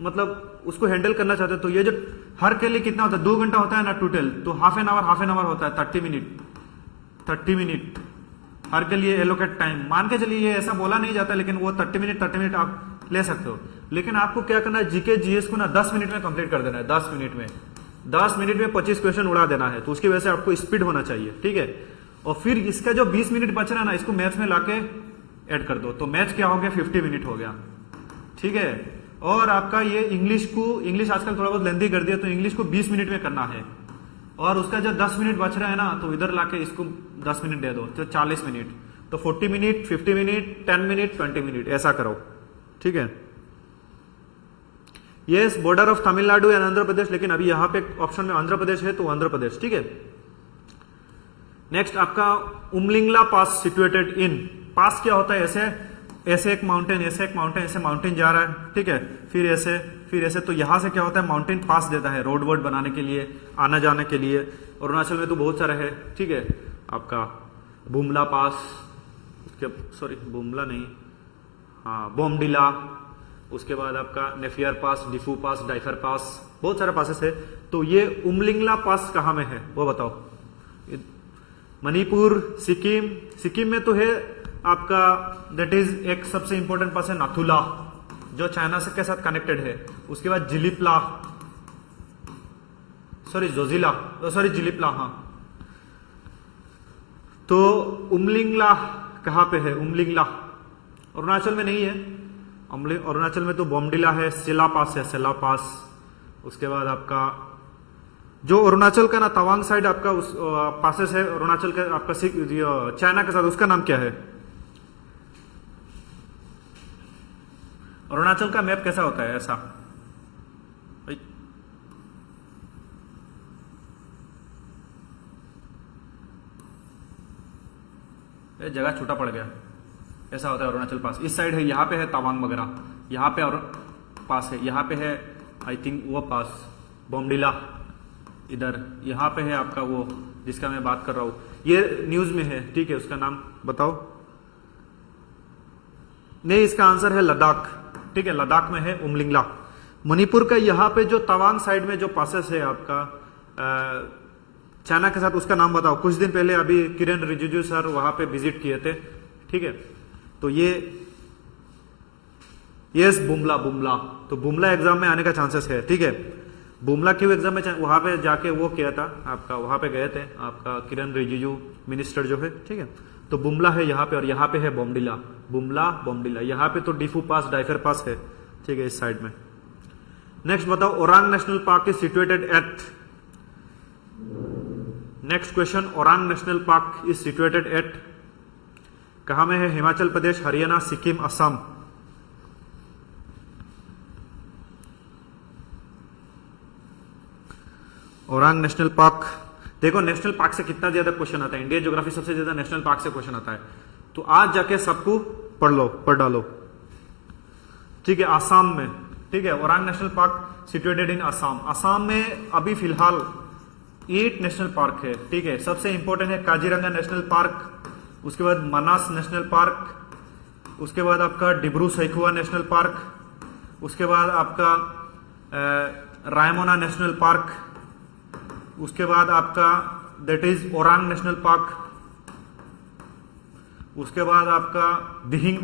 मतलब उसको हैंडल करना चाहते हो, तो ये जो हर के लिए कितना होता है, 2 घंटा होता है ना टोटल, तो हाफ एन आवर होता है, 30 मिनट हर के लिए एलोकेट टाइम, मान के चलिए, ये ऐसा बोला नहीं जाता, लेकिन वो 30 मिनट आप ले सकते हो। लेकिन आपको क्या करना है, जीके जीएस को ना 10 मिनट में कंप्लीट कर देना है, 10 मिनट में 25 क्वेश्चन उड़ा देना है, तो उसकी वजह से आपको स्पीड होना चाहिए, ठीक है। और फिर इसका जो 20 मिनट बच रहा है ना, इसको मैथ्स में लाके ऐड कर दो, तो मैथ्स क्या हो गया, 50 मिनट हो गया, ठीक है। और आपका ये इंग्लिश आजकल थोड़ा बहुत लेंथी कर दिया, तो इंग्लिश को 20 मिनट में करना है, और उसका जब 10 मिनट बच रहा है ना, तो इधर लाके इसको 10 मिनट दे दो, तो 40 मिनट, तो 40 मिनट, 50 मिनट, 10 मिनट, 20 मिनट, ऐसा करो, ठीक है। Yes, border of Tamil Nadu and Andhra Pradesh, लेकिन अभी यहाँ पे ऑप्शन में आंध्र प्रदेश है तो आंध्र प्रदेश, ठीक है। नेक्स्ट आपका उमलिंगला पास सिचुएटेड इन, पास क्या होता है, ऐसे ऐसे एक माउंटेन, ऐसे एक माउंटेन, ऐसे माउंटेन जा रहा है, ठीक है, फिर ऐसे, तो यहां से क्या होता है, माउंटेन पास देता है रोड वोड बनाने के लिए, आना जाने के लिए। अरुणाचल में तो बहुत सारे है, ठीक है, आपका बुमला पास, उसके सॉरी बुमला नहीं, हाँ बोमडिला, उसके बाद आपका नेफियर पास, डिफू पास, डाइफर पास, बहुत सारे पासेस है। तो ये उमलिंगला पास कहाँ में है वो बताओ। मणिपुर, सिक्किम, सिक्किम में तो है आपका, दैट इज एक सबसे इंपॉर्टेंट पास है नाथुला, जो चाइना से के साथ कनेक्टेड है। उसके बाद जिलिपला, सॉरी जोजिला, सॉरी जिलिपला, हाँ। तो उमलिंगला कहाँ पे है, उमलिंगला अरुणाचल में नहीं है, अरुणाचल में तो बोमडिला है, सिला पास है, सिला पास। उसके बाद आपका जो अरुणाचल का ना तवांग साइड आपका उस पासेस है अरुणाचल का आपका चाइना के साथ, उसका नाम क्या है। अरुणाचल का मैप कैसा होता है, ऐसा जगह छोटा पड़ गया, ऐसा होता है अरुणाचल पास। इस साइड है, यहाँ पे है तवांग वगैरह, यहाँ पे और पास है, यहाँ पे है आई थिंक वो पास बोमडिला, इधर यहाँ पे है आपका वो जिसका मैं बात कर रहा हूँ, ये न्यूज में है, ठीक है। उसका नाम बताओ। नहीं, इसका आंसर है लद्दाख, ठीक है, लद्दाख में है उमलिंगला। मणिपुर का यहाँ पे जो तवांग साइड में जो पासेस है आपका चाइना के साथ, उसका नाम बताओ। कुछ दिन पहले अभी किरण रिजिजू सर वहां पे विजिट किए थे, ठीक है। तो ये यस बुमला, बुमला, तो बुमला एग्जाम में आने का चांसेस है, ठीक है। बुमला क्यों एग्जाम में, वहां पे जाके वो किया था आपका, वहां पे गए थे आपका किरण रिजिजू मिनिस्टर जो है, ठीक है। तो बुमला है यहाँ पे और यहाँ पे है बोमडिला, बुमला बोमडिला। यहाँ पे तो डिफू पास, डाइफर पास है, ठीक है, इस साइड में। नेक्स्ट बताओ, Orang national park is situated at, next question, Orang national park is situated at, कहां में है, हिमाचल प्रदेश, हरियाणा, सिक्किम, असम। ओरांग नेशनल पार्क, देखो नेशनल पार्क से कितना ज्यादा क्वेश्चन आता है, इंडियन ज्योग्राफी सबसे ज्यादा नेशनल पार्क से क्वेश्चन आता है। तो आज जाके सबको पढ़ डालो, ठीक है। आसाम में, ठीक है, Orang national park situated in Assam. Assam में अभी फिलहाल 8 नेशनल पार्क है, ठीक है। सबसे इंपॉर्टेंट है काजीरंगा नेशनल पार्क, उसके बाद मानस नेशनल पार्क, उसके बाद आपका डिब्रू सैखुआ नेशनल पार्क, उसके बाद आपका रायमोना नेशनल पार्क, उसके बाद आपका that is Orang national park, उसके बाद आपका दिहिंग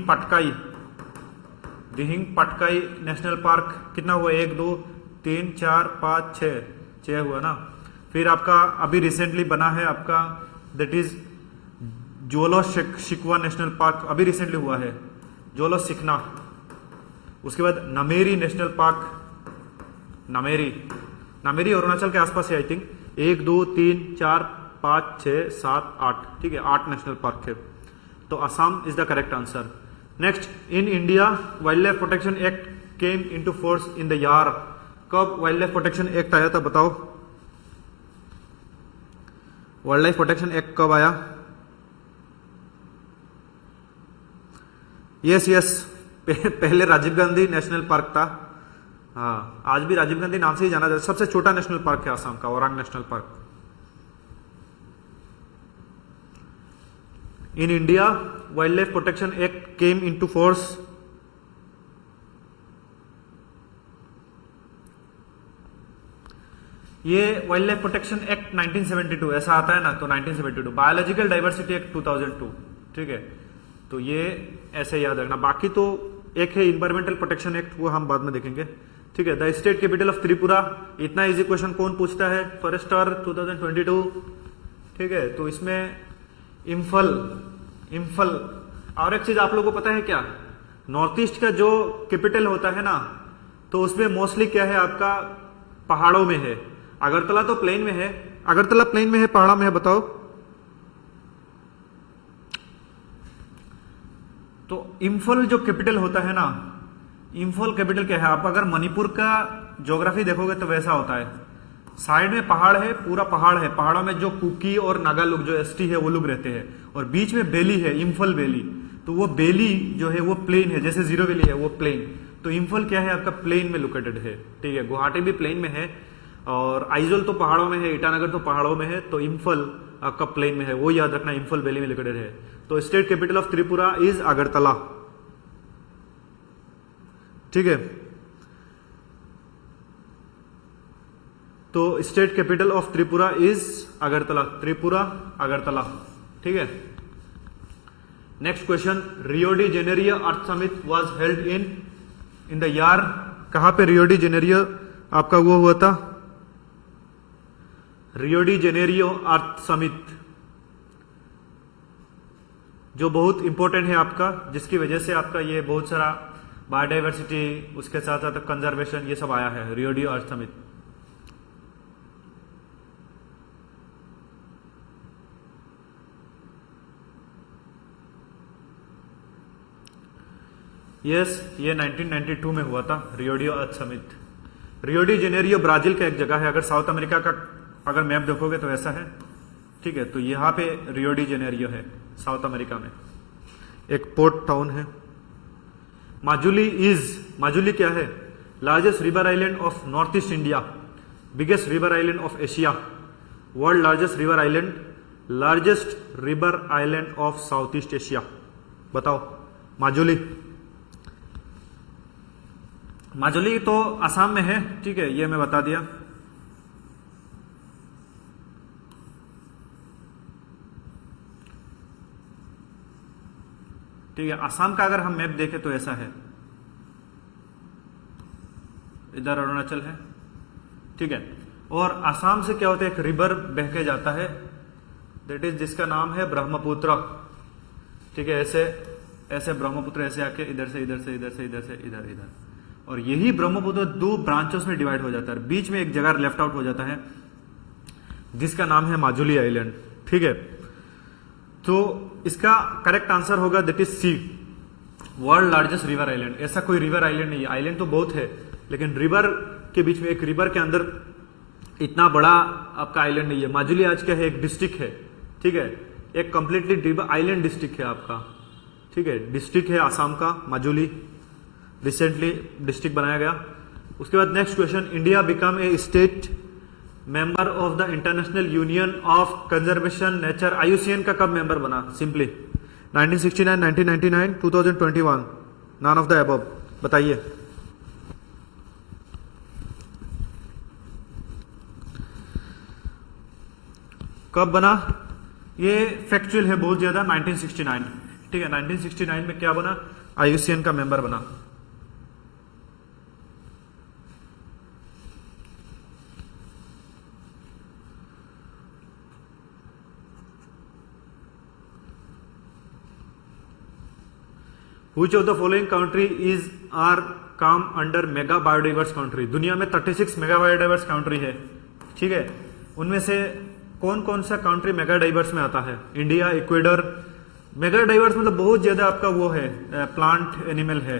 पटकाई नेशनल पार्क। कितना हुआ, 1 2 3 4 5 6 हुआ ना। फिर आपका अभी रिसेंटली बना है आपका दैट इज जोलो शिकवा नेशनल पार्क, अभी रिसेंटली हुआ है, जोलो सिकना। उसके बाद नमेरी नेशनल पार्क, नमेरी अरुणाचल के आसपास है आई थिंक। 1 2 3 4 5 6 7 8, ठीक है, 8 नेशनल पार्क है। तो Assam is the correct answer. Next, in India wild life protection act came into force in the year, कब वाइल्ड लाइफ प्रोटेक्शन एक्ट आया था बताओ। वाइल्ड लाइफ प्रोटेक्शन एक्ट कब आया। यस, पहले राजीव गांधी नेशनल पार्क था, हाँ, आज भी राजीव गांधी नाम से ही जाना जाता है। सबसे छोटा नेशनल पार्क है आसाम का, Orang national park. In India wild life protection act came into force, ये वाइल्ड लाइफ प्रोटेक्शन एक्ट 1972 ऐसा आता है ना, तो 1972। बायोलॉजिकल डाइवर्सिटी एक्ट 2002, ठीक है। तो ये ऐसे याद रखना। बाकी तो एक है इन्वायरमेंटल प्रोटेक्शन एक्ट, वो हम बाद में देखेंगे, ठीक है। The state capital of Tripura, इतना इजी क्वेश्चन कौन पूछता है, फॉरेस्टर 2022, ठीक है। तो इसमें इम्फल। और एक चीज आप लोगों को पता है क्या, नॉर्थ ईस्ट का जो कैपिटल होता है ना, तो उसमें मोस्टली क्या है आपका, पहाड़ों में है। अगरतला तो प्लेन में है, अगरतला प्लेन में है, पहाड़ा में है, बताओ। तो इम्फल जो कैपिटल होता है ना, इम्फॉल कैपिटल क्या है? आप अगर मणिपुर का ज्योग्राफी देखोगे तो वैसा होता है, साइड में पहाड़ है, पूरा पहाड़ है, पहाड़ों में जो कुकी और नागा लोग जो एसटी है वो लोग रहते हैं, और बीच में बेली है, इम्फल वैली। तो वो बेली जो है वो प्लेन है, जैसे जीरो वैली है वो प्लेन। तो इम्फल क्या है आपका? प्लेन में लोकेटेड है, ठीक है। गुवाहाटी भी प्लेन में है, और आइजोल तो पहाड़ों में है, ईटानगर तो पहाड़ों में है, तो इम्फल आपका प्लेन में है, वो याद रखना, इम्फल वैली में लोकेटेड है। तो state capital of Tripura is Agartala, ठीक है। तो state capital of Tripura is Agartala, Tripura Agartala, ठीक है। Next question, Rio de Janeiro earth summit was held in the year, कहां पे रियो डी जेनेरियो आपका वो हुआ था? रियो डी जेनेरियो अर्थ समिट, जो बहुत इंपॉर्टेंट है आपका, जिसकी वजह से आपका ये बहुत सारा बायोडाइवर्सिटी, उसके साथ साथ कंजर्वेशन, ये सब आया है, Rio de Earth Summit. Yes, ये 1992 में हुआ था, Rio de Earth Summit. Rio de Janeiro Brazil का एक जगह है, अगर साउथ अमेरिका का अगर मैप देखोगे तो ऐसा है, ठीक है। तो यहाँ पे रियो डी जेनेरियो है, साउथ अमेरिका में एक पोर्ट टाउन है। माजुली क्या है? Largest river island of north east India, biggest river island of Asia, world largest river island, largest river island of south east Asia. बताओ माजुली तो असम में है, ठीक है, ये मैं बता दिया। ठीक है, असम का अगर हम मैप देखें तो ऐसा है, इधर अरुणाचल है, ठीक है। और असम से क्या होता है, एक रिवर बह के जाता है, दैट इज जिसका नाम है ब्रह्मपुत्र, ठीक है। ऐसे ऐसे ब्रह्मपुत्र ऐसे आके इधर से इधर से इधर से इधर से इधर इधर, और यही ब्रह्मपुत्र दो ब्रांचों में डिवाइड हो जाता है, बीच में एक जगह लेफ्ट आउट हो जाता है जिसका नाम है माजुली आइलैंड, ठीक है। तो इसका करेक्ट आंसर होगा that is C, world largest river island. ऐसा कोई रिवर आइलैंड नहीं है, आइलैंड तो बहुत है, लेकिन रिवर के बीच में, एक रिवर के अंदर इतना बड़ा आपका आइलैंड नहीं है। माजुली आज क्या है? एक डिस्ट्रिक्ट है, ठीक है, एक कंप्लीटली आइलैंड डिस्ट्रिक्ट है आपका, ठीक है। डिस्ट्रिक्ट है आसाम का माजुली, रिसेंटली डिस्ट्रिक्ट बनाया गया। उसके बाद next question, India become a state member of the international union of conservation nature, IUCN का कब मेंबर बना? Simply 1969, 1999, 2021, none of the above, बताइए। कब बना? ये फैक्चुअल है बहुत ज्यादा, 1969, ठीक है। 1969 में क्या बना? IUCN का मेंबर बना। Which of the following country is are come under mega biodiverse country? दुनिया में 36 मेगा बायोडाइवर्स कंट्री है, ठीक है। उनमें से कौन कौन सा कंट्री मेगा डाइवर्स में आता है? India, Ecuador. मेगा डाइवर्स मतलब बहुत ज्यादा आपका वो है, प्लांट एनिमल है,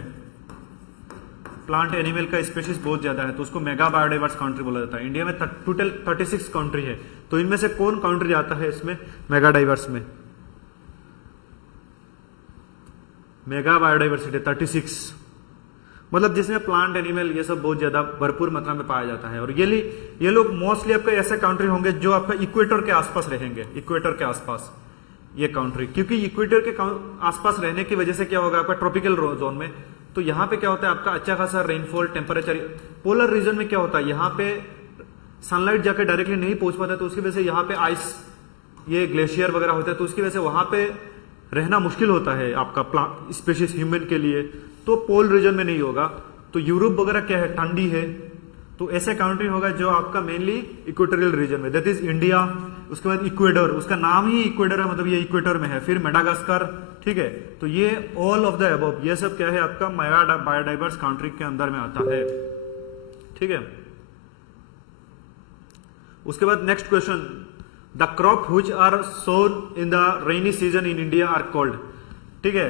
प्लांट एनिमल का स्पेशीज बहुत ज्यादा है, तो उसको मेगा बायोडाइवर्स कंट्री बोला जाता है। इंडिया में टोटल 36 कंट्री है, तो इनमें से कौन कंट्री आता है इसमें मेगा डाइवर्स में? मेगा बायोडाइवर्सिटी 36, मतलब जिसमें प्लांट एनिमल ये सब बहुत ज्यादा भरपूर मात्रा में पाया जाता है। और ये लोग मोस्टली आपके ऐसे कंट्री होंगे जो आपका इक्वेटर के आसपास रहेंगे, इक्वेटर के आसपास ये कंट्री, क्योंकि इक्वेटर के आसपास रहने की वजह से क्या होगा आपका ट्रॉपिकल जोन में, तो यहाँ पे क्या होता है आपका अच्छा खासा रेनफॉल, टेम्परेचर। पोलर रीजन में क्या होता है, यहाँ पे सनलाइट जाके डायरेक्टली नहीं पहुंच पाता, तो उसकी वजह से यहाँ पे आइस, ये ग्लेशियर वगैरह होता है, तो उसकी वजह से वहां पे रहना मुश्किल होता है आपका स्पेशीज ह्यूमन के लिए, तो पोल रीजन में नहीं होगा। तो यूरोप वगैरह क्या है, ठंडी है, तो ऐसे कंट्री होगा जो आपका मेनली इक्वेटोरियल रीजन में, दैट इज इंडिया। उसके बाद इक्वेडर, उसका नाम ही इक्वेडर है, मतलब ये इक्वेटर में है। फिर मेडागास्कर, ठीक है। तो ये ऑल ऑफ द अबव, ये सब क्या है आपका मेगा बायोडाइवर्स कंट्री के अंदर में आता है, ठीक है। उसके बाद next question, the crop which are sown in the rainy season in India are called, ठीक है।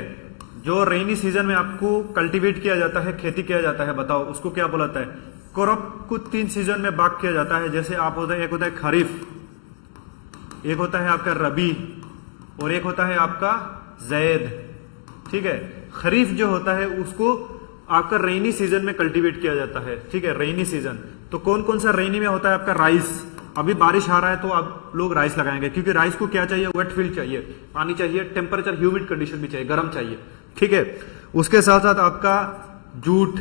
जो रेनी सीजन में आपको कल्टीवेट किया जाता है, खेती किया जाता है, बताओ उसको क्या बोला जाता है? क्रॉप को 3 सीजन में भाग किया जाता है। जैसे आप होता है, एक होता है खरीफ, एक होता है आपका रबी, और एक होता है आपका जैद। ठीक है, खरीफ जो होता है उसको आपका रेनी सीजन में कल्टीवेट किया जाता है। ठीक है, रेनी सीजन। तो कौन कौन सा रेनी में होता है आपका? राइस। अभी बारिश आ रहा है तो आप लोग राइस लगाएंगे, क्योंकि राइस को क्या चाहिए? वेट फील्ड चाहिए, पानी चाहिए, टेम्परेचर ह्यूमिड कंडीशन भी चाहिए, गर्म चाहिए। ठीक है, उसके साथ साथ आपका जूट,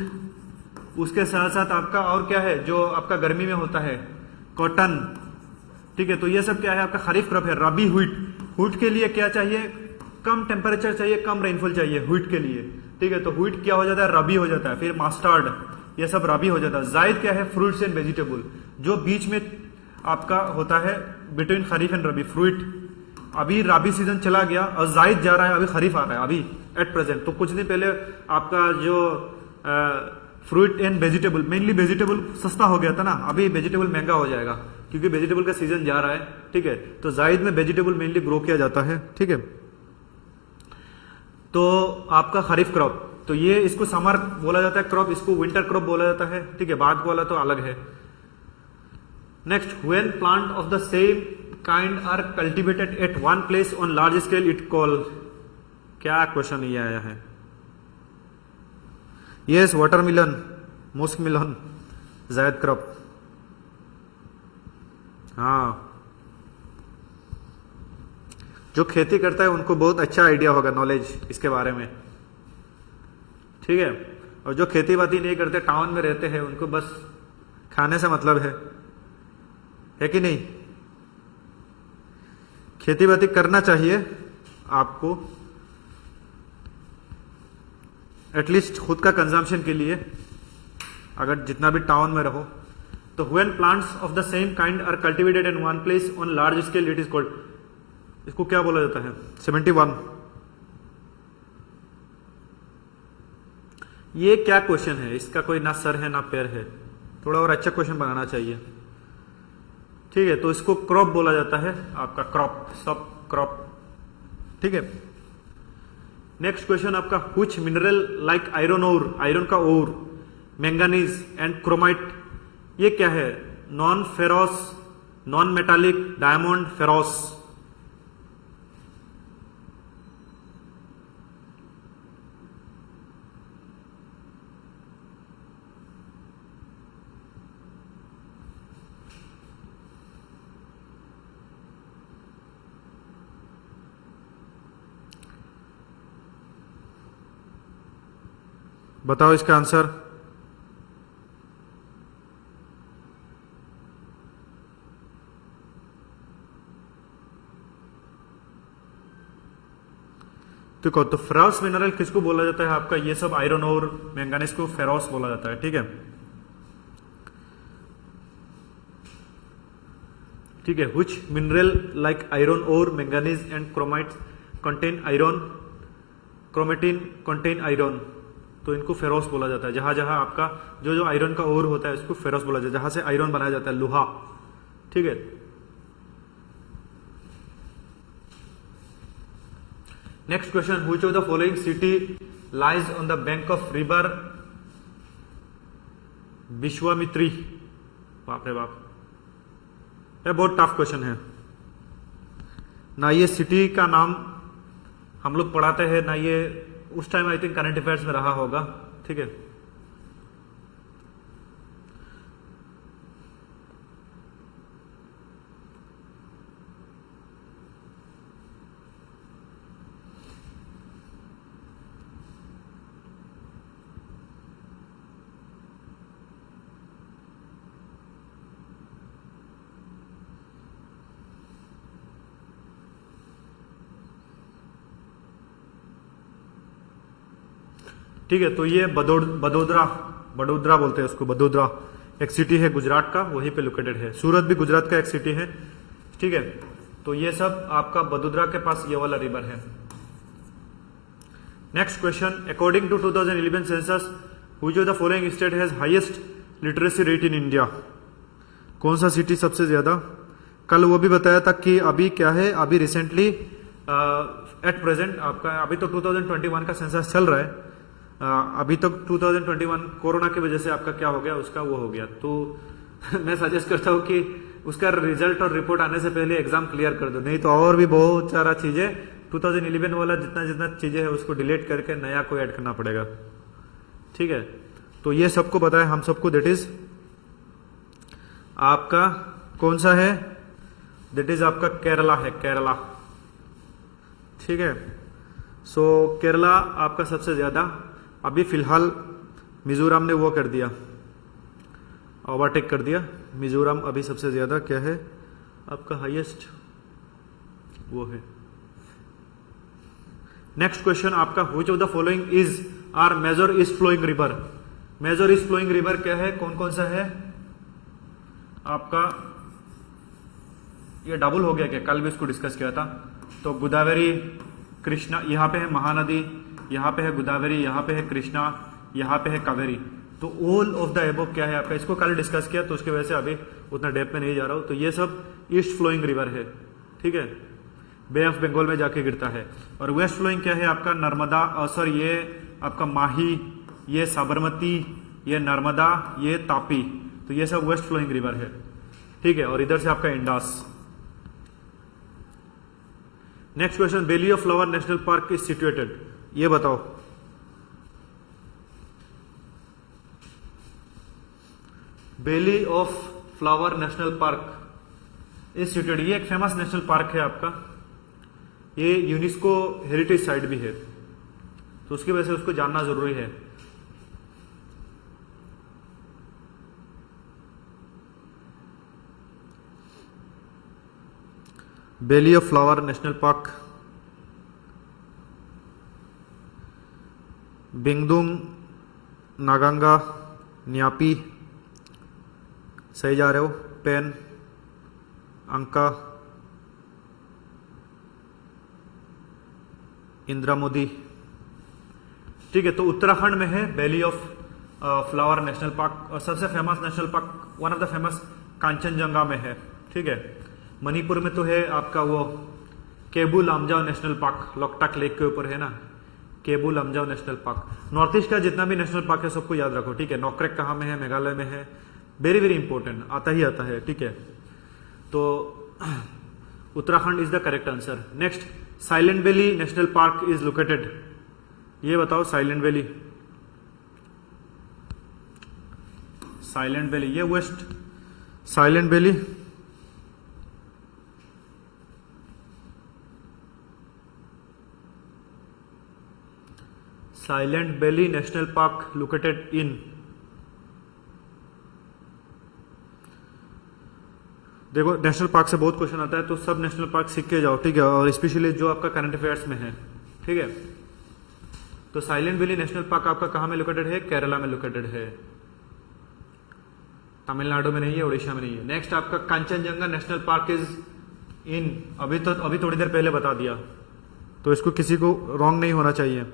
उसके साथ साथ आपका और क्या है जो आपका गर्मी में होता है? कॉटन। ठीक है, तो ये सब क्या है? आपका खरीफ क्रॉप है। रबी व्हीट, व्हीट के लिए क्या चाहिए? कम टेम्परेचर चाहिए, कम रेनफॉल चाहिए व्हीट के लिए। ठीक है, तो व्हीट क्या हो जाता है? रबी हो जाता है। फिर मस्टर्ड, ये सब रबी हो जाता है। जायद क्या है? फ्रूट्स एंड वेजिटेबल, जो बीच में आपका होता है between kharif and rabi, fruit. अभी रबी सीजन चला गया और जायद जा रहा है, अभी खरीफ आ रहा है अभी एट प्रेजेंट। तो कुछ दिन पहले आपका जो fruit and vegetable, mainly vegetable सस्ता हो गया था ना, अभी वेजिटेबल महंगा हो जाएगा क्योंकि वेजिटेबल का सीजन जा रहा है। ठीक है, तो जायद में वेजिटेबल मेनली ग्रो किया जाता है। ठीक है, तो आपका खरीफ क्रॉप, तो ये इसको समर बोला जाता है क्रॉप, इसको विंटर क्रॉप बोला जाता है। ठीक है, बाद वाला तो अलग है। Next, when plant of the same kind are cultivated at one place on large scale it call, क्या क्वेश्चन ये आया है? यस, वाटरमिलन, मुस्क मिलन, जायद क्रॉप। हाँ, जो खेती करता है उनको बहुत अच्छा आइडिया होगा, नॉलेज इसके बारे में। ठीक है, और जो खेती बाती नहीं करते, टाउन में रहते हैं, उनको बस खाने से मतलब है कि नहीं? खेती बाती करना चाहिए आपको, एटलीस्ट खुद का कंजम्पशन के लिए, अगर जितना भी टाउन में रहो। तो when plants of the same kind are cultivated in one place on large scale it is called, इसको क्या बोला जाता है? 71। ये क्या क्वेश्चन है? इसका कोई ना सर है ना पैर है, थोड़ा और अच्छा क्वेश्चन बनाना चाहिए। ठीक है, तो इसको क्रॉप बोला जाता है, आपका क्रॉप, सब क्रॉप। ठीक है, नेक्स्ट क्वेश्चन आपका, which mineral like iron ore, iron का ओर, मैंगनीज एंड क्रोमाइट, ये क्या है? Non ferrous, non metallic, diamond, ferrous. बताओ इसका आंसर। देखो, तो फेरोस मिनरल किसको बोला जाता है? आपका ये सब आयरन और मैंगनीज को फेरोस बोला जाता है। ठीक है, ठीक है, व्हिच मिनरल लाइक आयरन और manganese and chromite contain iron, chromatin contain iron, तो इनको फेरोस बोला जाता है। जहां जहां आपका जो जो आयरन का ओर होता है इसको फेरोस बोला जाता है, जहां से आयरन बनाया जाता है, लोहा। ठीक है, next question, which of the following city lies on the bank of river Vishwamitri? बाप रे बाप, ये बहुत टफ क्वेश्चन है ना। ये सिटी का नाम हम लोग पढ़ाते हैं ना, ये उस time I think current affairs में रहा होगा। ठीक है, ठीक है, तो ये बडोदरा, बडोदरा बोलते हैं उसको, बडोदरा एक सिटी है गुजरात का, वहीं पे लोकेटेड है। सूरत भी गुजरात का एक सिटी है। ठीक है, तो ये सब आपका बडोदरा के पास ये वाला रिवर है। Next question, according to 2011 census which of the following state has highest literacy rate in India? कौन सा सिटी सबसे ज्यादा? कल वो भी बताया था कि अभी क्या है, अभी रिसेंटली एट प्रेजेंट आपका अभी तो 2021 का सेंसस चल रहा है, अभी तक 2021 कोरोना की वजह से आपका क्या हो गया, उसका वो हो गया। तो मैं सजेस्ट करता हूँ कि उसका रिजल्ट और रिपोर्ट आने से पहले एग्जाम क्लियर कर दो, नहीं तो और भी बहुत सारा चीजें 2011 वाला जितना जितना चीजें है उसको डिलीट करके नया को ऐड करना पड़ेगा। ठीक है, तो ये सबको पता है हम सबको, दैट इज आपका कौन सा है, दैट इज आपका केरला है, केरला। ठीक है, सो केरला आपका सबसे ज्यादा, अभी फिलहाल मिजोरम ने वो कर दिया, ओवरटेक कर दिया। मिजोरम अभी सबसे ज्यादा क्या है आपका हाईएस्ट वो है। नेक्स्ट क्वेश्चन आपका, which of the following is are major east flowing river. Major east flowing river क्या है, कौन कौन सा है आपका, ये डबल हो गया क्या, कल भी इसको डिस्कस किया था। तो गोदावरी, कृष्णा, यहाँ पे है महानदी, यहाँ पे है गोदावरी, यहाँ पे है कृष्णा, यहाँ पे है कावेरी। तो ऑल ऑफ द एबव क्या है आपका, इसको कल डिस्कस किया तो उसकी वजह से अभी उतना डेप्थ में नहीं जा रहा हूं। तो ये सब ईस्ट फ्लोइंग रिवर है, ठीक है, बे ऑफ बंगाल में जाके गिरता है। और वेस्ट फ्लोइंग क्या है आपका, नर्मदा, सॉरी ये आपका माही, ये साबरमती, ये नर्मदा, ये तापी, तो ये सब वेस्ट फ्लोइंग रिवर है। ठीक है, और इधर से आपका Indus. Next question, valley of flower national park is situated, ये बताओ। Valley of flower national park is situated, ये एक फेमस नेशनल पार्क है आपका, ये यूनेस्को हेरिटेज साइट भी है, तो उसकी वजह से उसको जानना जरूरी है। Valley of flower national park, बिंगदुंग, नागांगा, न्यापी, सही जा रहे हो, पेन, अंका, इंदिरा मोदी। ठीक है, तो उत्तराखंड में है valley of flower national park, और सबसे famous national park, one of the famous Kanchenjunga में है। ठीक है, मणिपुर में तो है आपका वो Keibul Lamjao national park, Loktak lake के ऊपर है ना, Keibul Lamjao national park. North east का जितना भी नेशनल पार्क है सबको याद रखो, ठीक है। नोक्रेक कहाँ में है, मेघालय में है, वेरी वेरी इंपॉर्टेंट, आता ही आता है, ठीक है। तो Uttarakhand is the correct answer. Next, silent valley national park is located, ये बताओ। साइलेंट वैली, साइलेंट वैली, ये west silent valley, silent valley national park located in, देखो नेशनल पार्क से बहुत क्वेश्चन आता है, तो सब नेशनल पार्क सीख के जाओ, ठीक है, और स्पेशली जो आपका करंट अफेयर्स में है, ठीक है। तो साइलेंट वैली नेशनल पार्क आपका कहाँ में लोकेटेड है, केरला में लोकेटेड है, तमिलनाडु में नहीं है, उड़ीसा में नहीं है। नेक्स्ट आपका Kanchenjunga national park is in, अभी थोड़ी देर पहले बता दिया, तो इसको किसी को रॉन्ग नहीं होना चाहिए।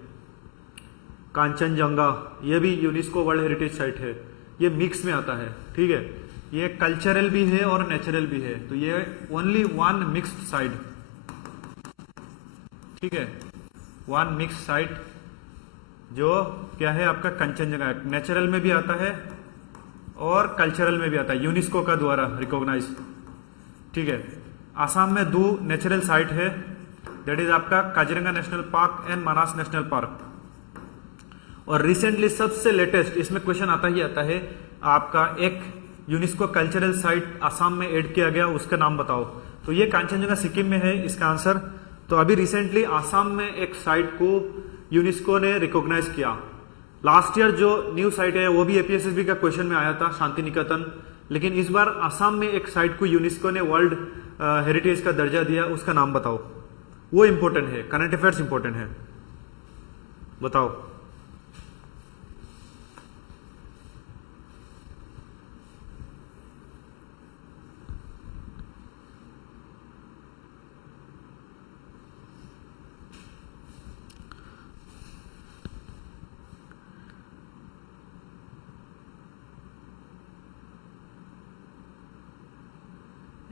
कांचनजंगा ये भी यूनेस्को वर्ल्ड हेरिटेज साइट है, ये मिक्स में आता है, ठीक है, ये कल्चरल भी है और नेचुरल भी है, तो ये ओनली वन मिक्स्ड साइट, ठीक है, वन मिक्स साइट, जो क्या है आपका कंचनजंगा, नेचुरल में भी आता है और कल्चरल में भी आता है, यूनेस्को का द्वारा रिकॉग्नाइज, ठीक है। आसाम में 2 नेचुरल साइट है, दैट इज आपका Kaziranga national park and Manas national park. और रिसेंटली सबसे लेटेस्ट इसमें क्वेश्चन आता ही आता है आपका, एक यूनेस्को कल्चरल साइट आसाम में ऐड किया गया, उसका नाम बताओ। तो ये कांचनजंगा सिक्किम में है इसका आंसर। तो अभी रिसेंटली आसाम में एक साइट को यूनेस्को ने रिकॉग्नाइज किया। लास्ट ईयर जो न्यू साइट है वो भी एपीएसएसबी का क्वेश्चन में आया था, शांति निकेतन, लेकिन इस बार आसाम में एक साइट को यूनेस्को ने वर्ल्ड हेरिटेज का दर्जा दिया, उसका नाम बताओ। वो इंपॉर्टेंट है, करंट अफेयर्स इंपॉर्टेंट है, बताओ।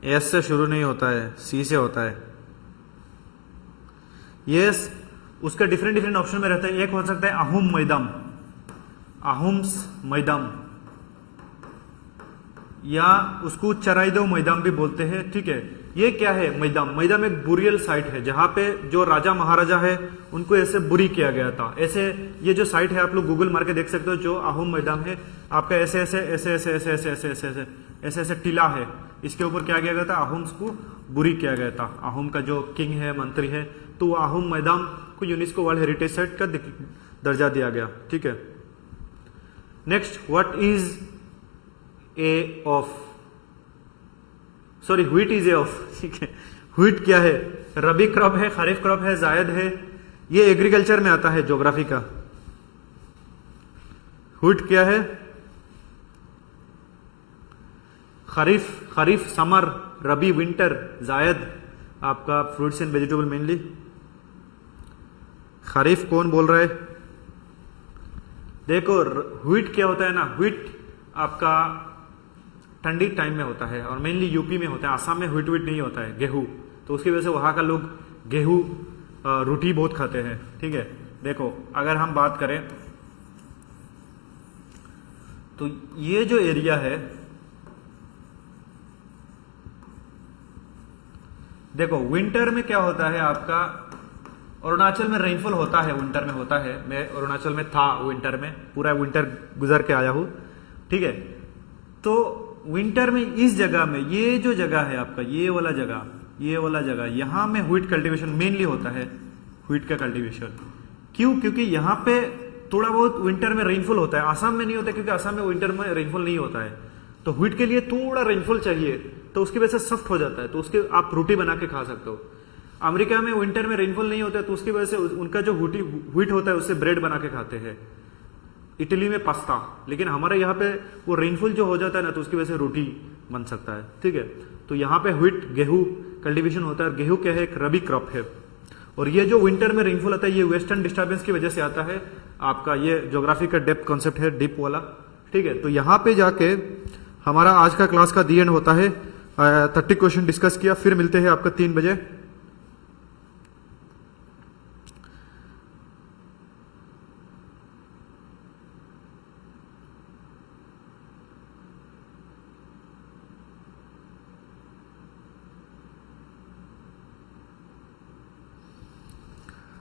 एस से शुरू नहीं होता है, सी से होता है। यस, उसका डिफरेंट डिफरेंट ऑप्शन में रहता है। एक हो सकता है अहुम मैदाम, अहुम्स मैदाम, या उसको चराइदो मैदाम भी बोलते हैं, ठीक है। ये क्या है मैदाम? मैदाम एक बुरियल साइट है जहां पे जो राजा महाराजा है उनको ऐसे बुरी किया गया था। ऐसे ये जो साइट है आप लोग गूगल मार के देख सकते हो, जो अहुम मैदाम है आपका ऐसे ऐसे ऐसे ऐसे ऐसे ऐसे ऐसे ऐसे ऐसे ऐसे ऐसे टीला है, इसके ऊपर क्या किया गया था? अहुम्स को बुरी किया गया था। अहुम का जो किंग है, मंत्री है, तो वो अहुम मैदाम को यूनेस्को वर्ल्ड हेरिटेज साइट का दर्जा दिया गया, ठीक है। Next, what is a of, sorry wheat is a of, ठीक है। व्हीट क्या है? रबी क्रॉप है, खरीफ क्रॉप है, जायद है, ये एग्रीकल्चर में आता है, ज्योग्राफी का। व्हीट क्या है? खरीफ समर, रबी विंटर, जायद आपका फ्रूट्स एंड वेजिटेबल मेनली। खरीफ कौन बोल रहा है? देखो व्हीट क्या होता है ना, व्हीट आपका ठंडी टाइम में होता है और मेनली यूपी में होता है। आसाम में व्हीट नहीं होता है, गेहूं, तो उसकी वजह से वहां का लोग गेहूं रोटी बहुत खाते हैं, ठीक है। देखो अगर हम बात करें तो ये जो एरिया है, देखो विंटर में क्या होता है आपका, अरुणाचल में रेनफॉल होता है, विंटर में होता है। मैं अरुणाचल में था विंटर में, पूरा विंटर गुजर के आया हूं, ठीक है। तो विंटर में इस जगह में, ये जो जगह है आपका, ये वाला जगह, यहां में व्हीट कल्टीवेशन मेनली होता है, व्हीट का कल्टीवेशन। क्यों? क्योंकि यहां पे थोड़ा बहुत विंटर में रेनफॉल होता है, आसाम में नहीं होता, क्योंकि आसाम में विंटर में रेनफॉल नहीं होता है। तो व्हीट के लिए थोड़ा रेनफॉल चाहिए, तो उसकी वजह से सॉफ्ट हो जाता है, तो उसके आप रोटी बना के खा सकते हो। अमेरिका में विंटर में रेनफॉल नहीं होता है, तो उसकी वजह से उनका जो व्हीट होता है उससे ब्रेड बना के खाते हैं। इटली में पास्ता, लेकिन हमारे यहाँ पे वो रेनफॉल जो हो जाता है ना, तो उसकी वजह से रोटी बन सकता है, ठीक है। तो यहाँ पे व्हीट गेहूं कल्टीवेशन होता है। गेहूं क्या है? एक रबी क्रॉप है। और ये जो विंटर में रेनफॉल आता है, ये वेस्टर्न डिस्टर्बेंस की वजह से आता है। आपका ये ज्योग्राफी का डेप्थ कॉन्सेप्ट है, डीप वाला, ठीक है। तो यहाँ पे जाके हमारा आज का क्लास का दी एंड होता है। 30 क्वेश्चन डिस्कस किया, फिर मिलते हैं आपका 3 बजे।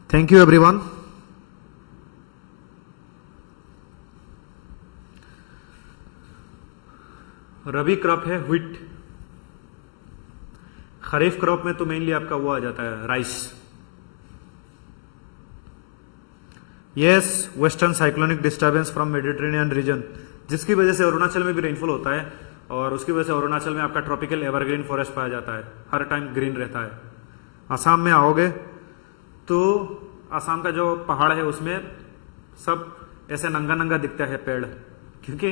Thank you everyone. Rabi crop है व्हीट। खरीफ क्रॉप में तो मेनली आपका वो आ जाता है rice. Yes, western cyclonic disturbance from Mediterranean reason, जिसकी वजह से अरुणाचल में भी रेनफॉल होता है, और उसकी वजह से अरुणाचल में आपका ट्रॉपिकल एवरग्रीन फॉरेस्ट पाया जाता है, हर टाइम ग्रीन रहता है। आसाम में आओगे तो आसाम का जो पहाड़ है उसमें सब ऐसे नंगा नंगा दिखता है पेड़, क्योंकि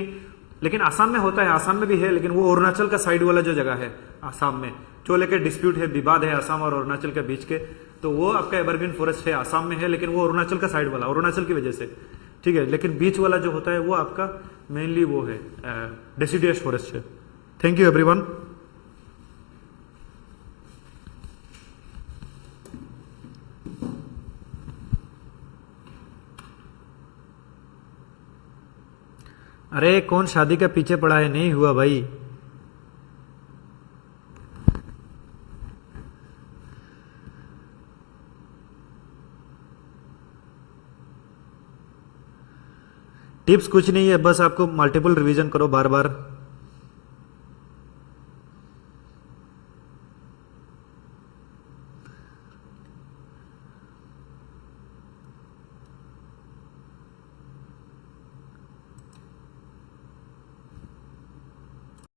लेकिन आसाम में होता है, आसाम में भी है, लेकिन वो अरुणाचल का साइड वाला जो जगह है आसाम में, जो लेकर डिस्प्यूट है, विवाद है आसाम और अरुणाचल के बीच के, तो वो आपका एवरग्रीन फॉरेस्ट है आसाम में है, लेकिन वो अरुणाचल का साइड वाला, अरुणाचल की वजह से, ठीक है। लेकिन बीच वाला जो होता है वो आपका मेनली वो है डेसिडियस फॉरेस्ट है। Thank you everyone. अरे कौन शादी के पीछे पड़ा है? नहीं हुआ भाई। टिप्स कुछ नहीं है, बस आपको मल्टीपल रिवीजन करो बार बार।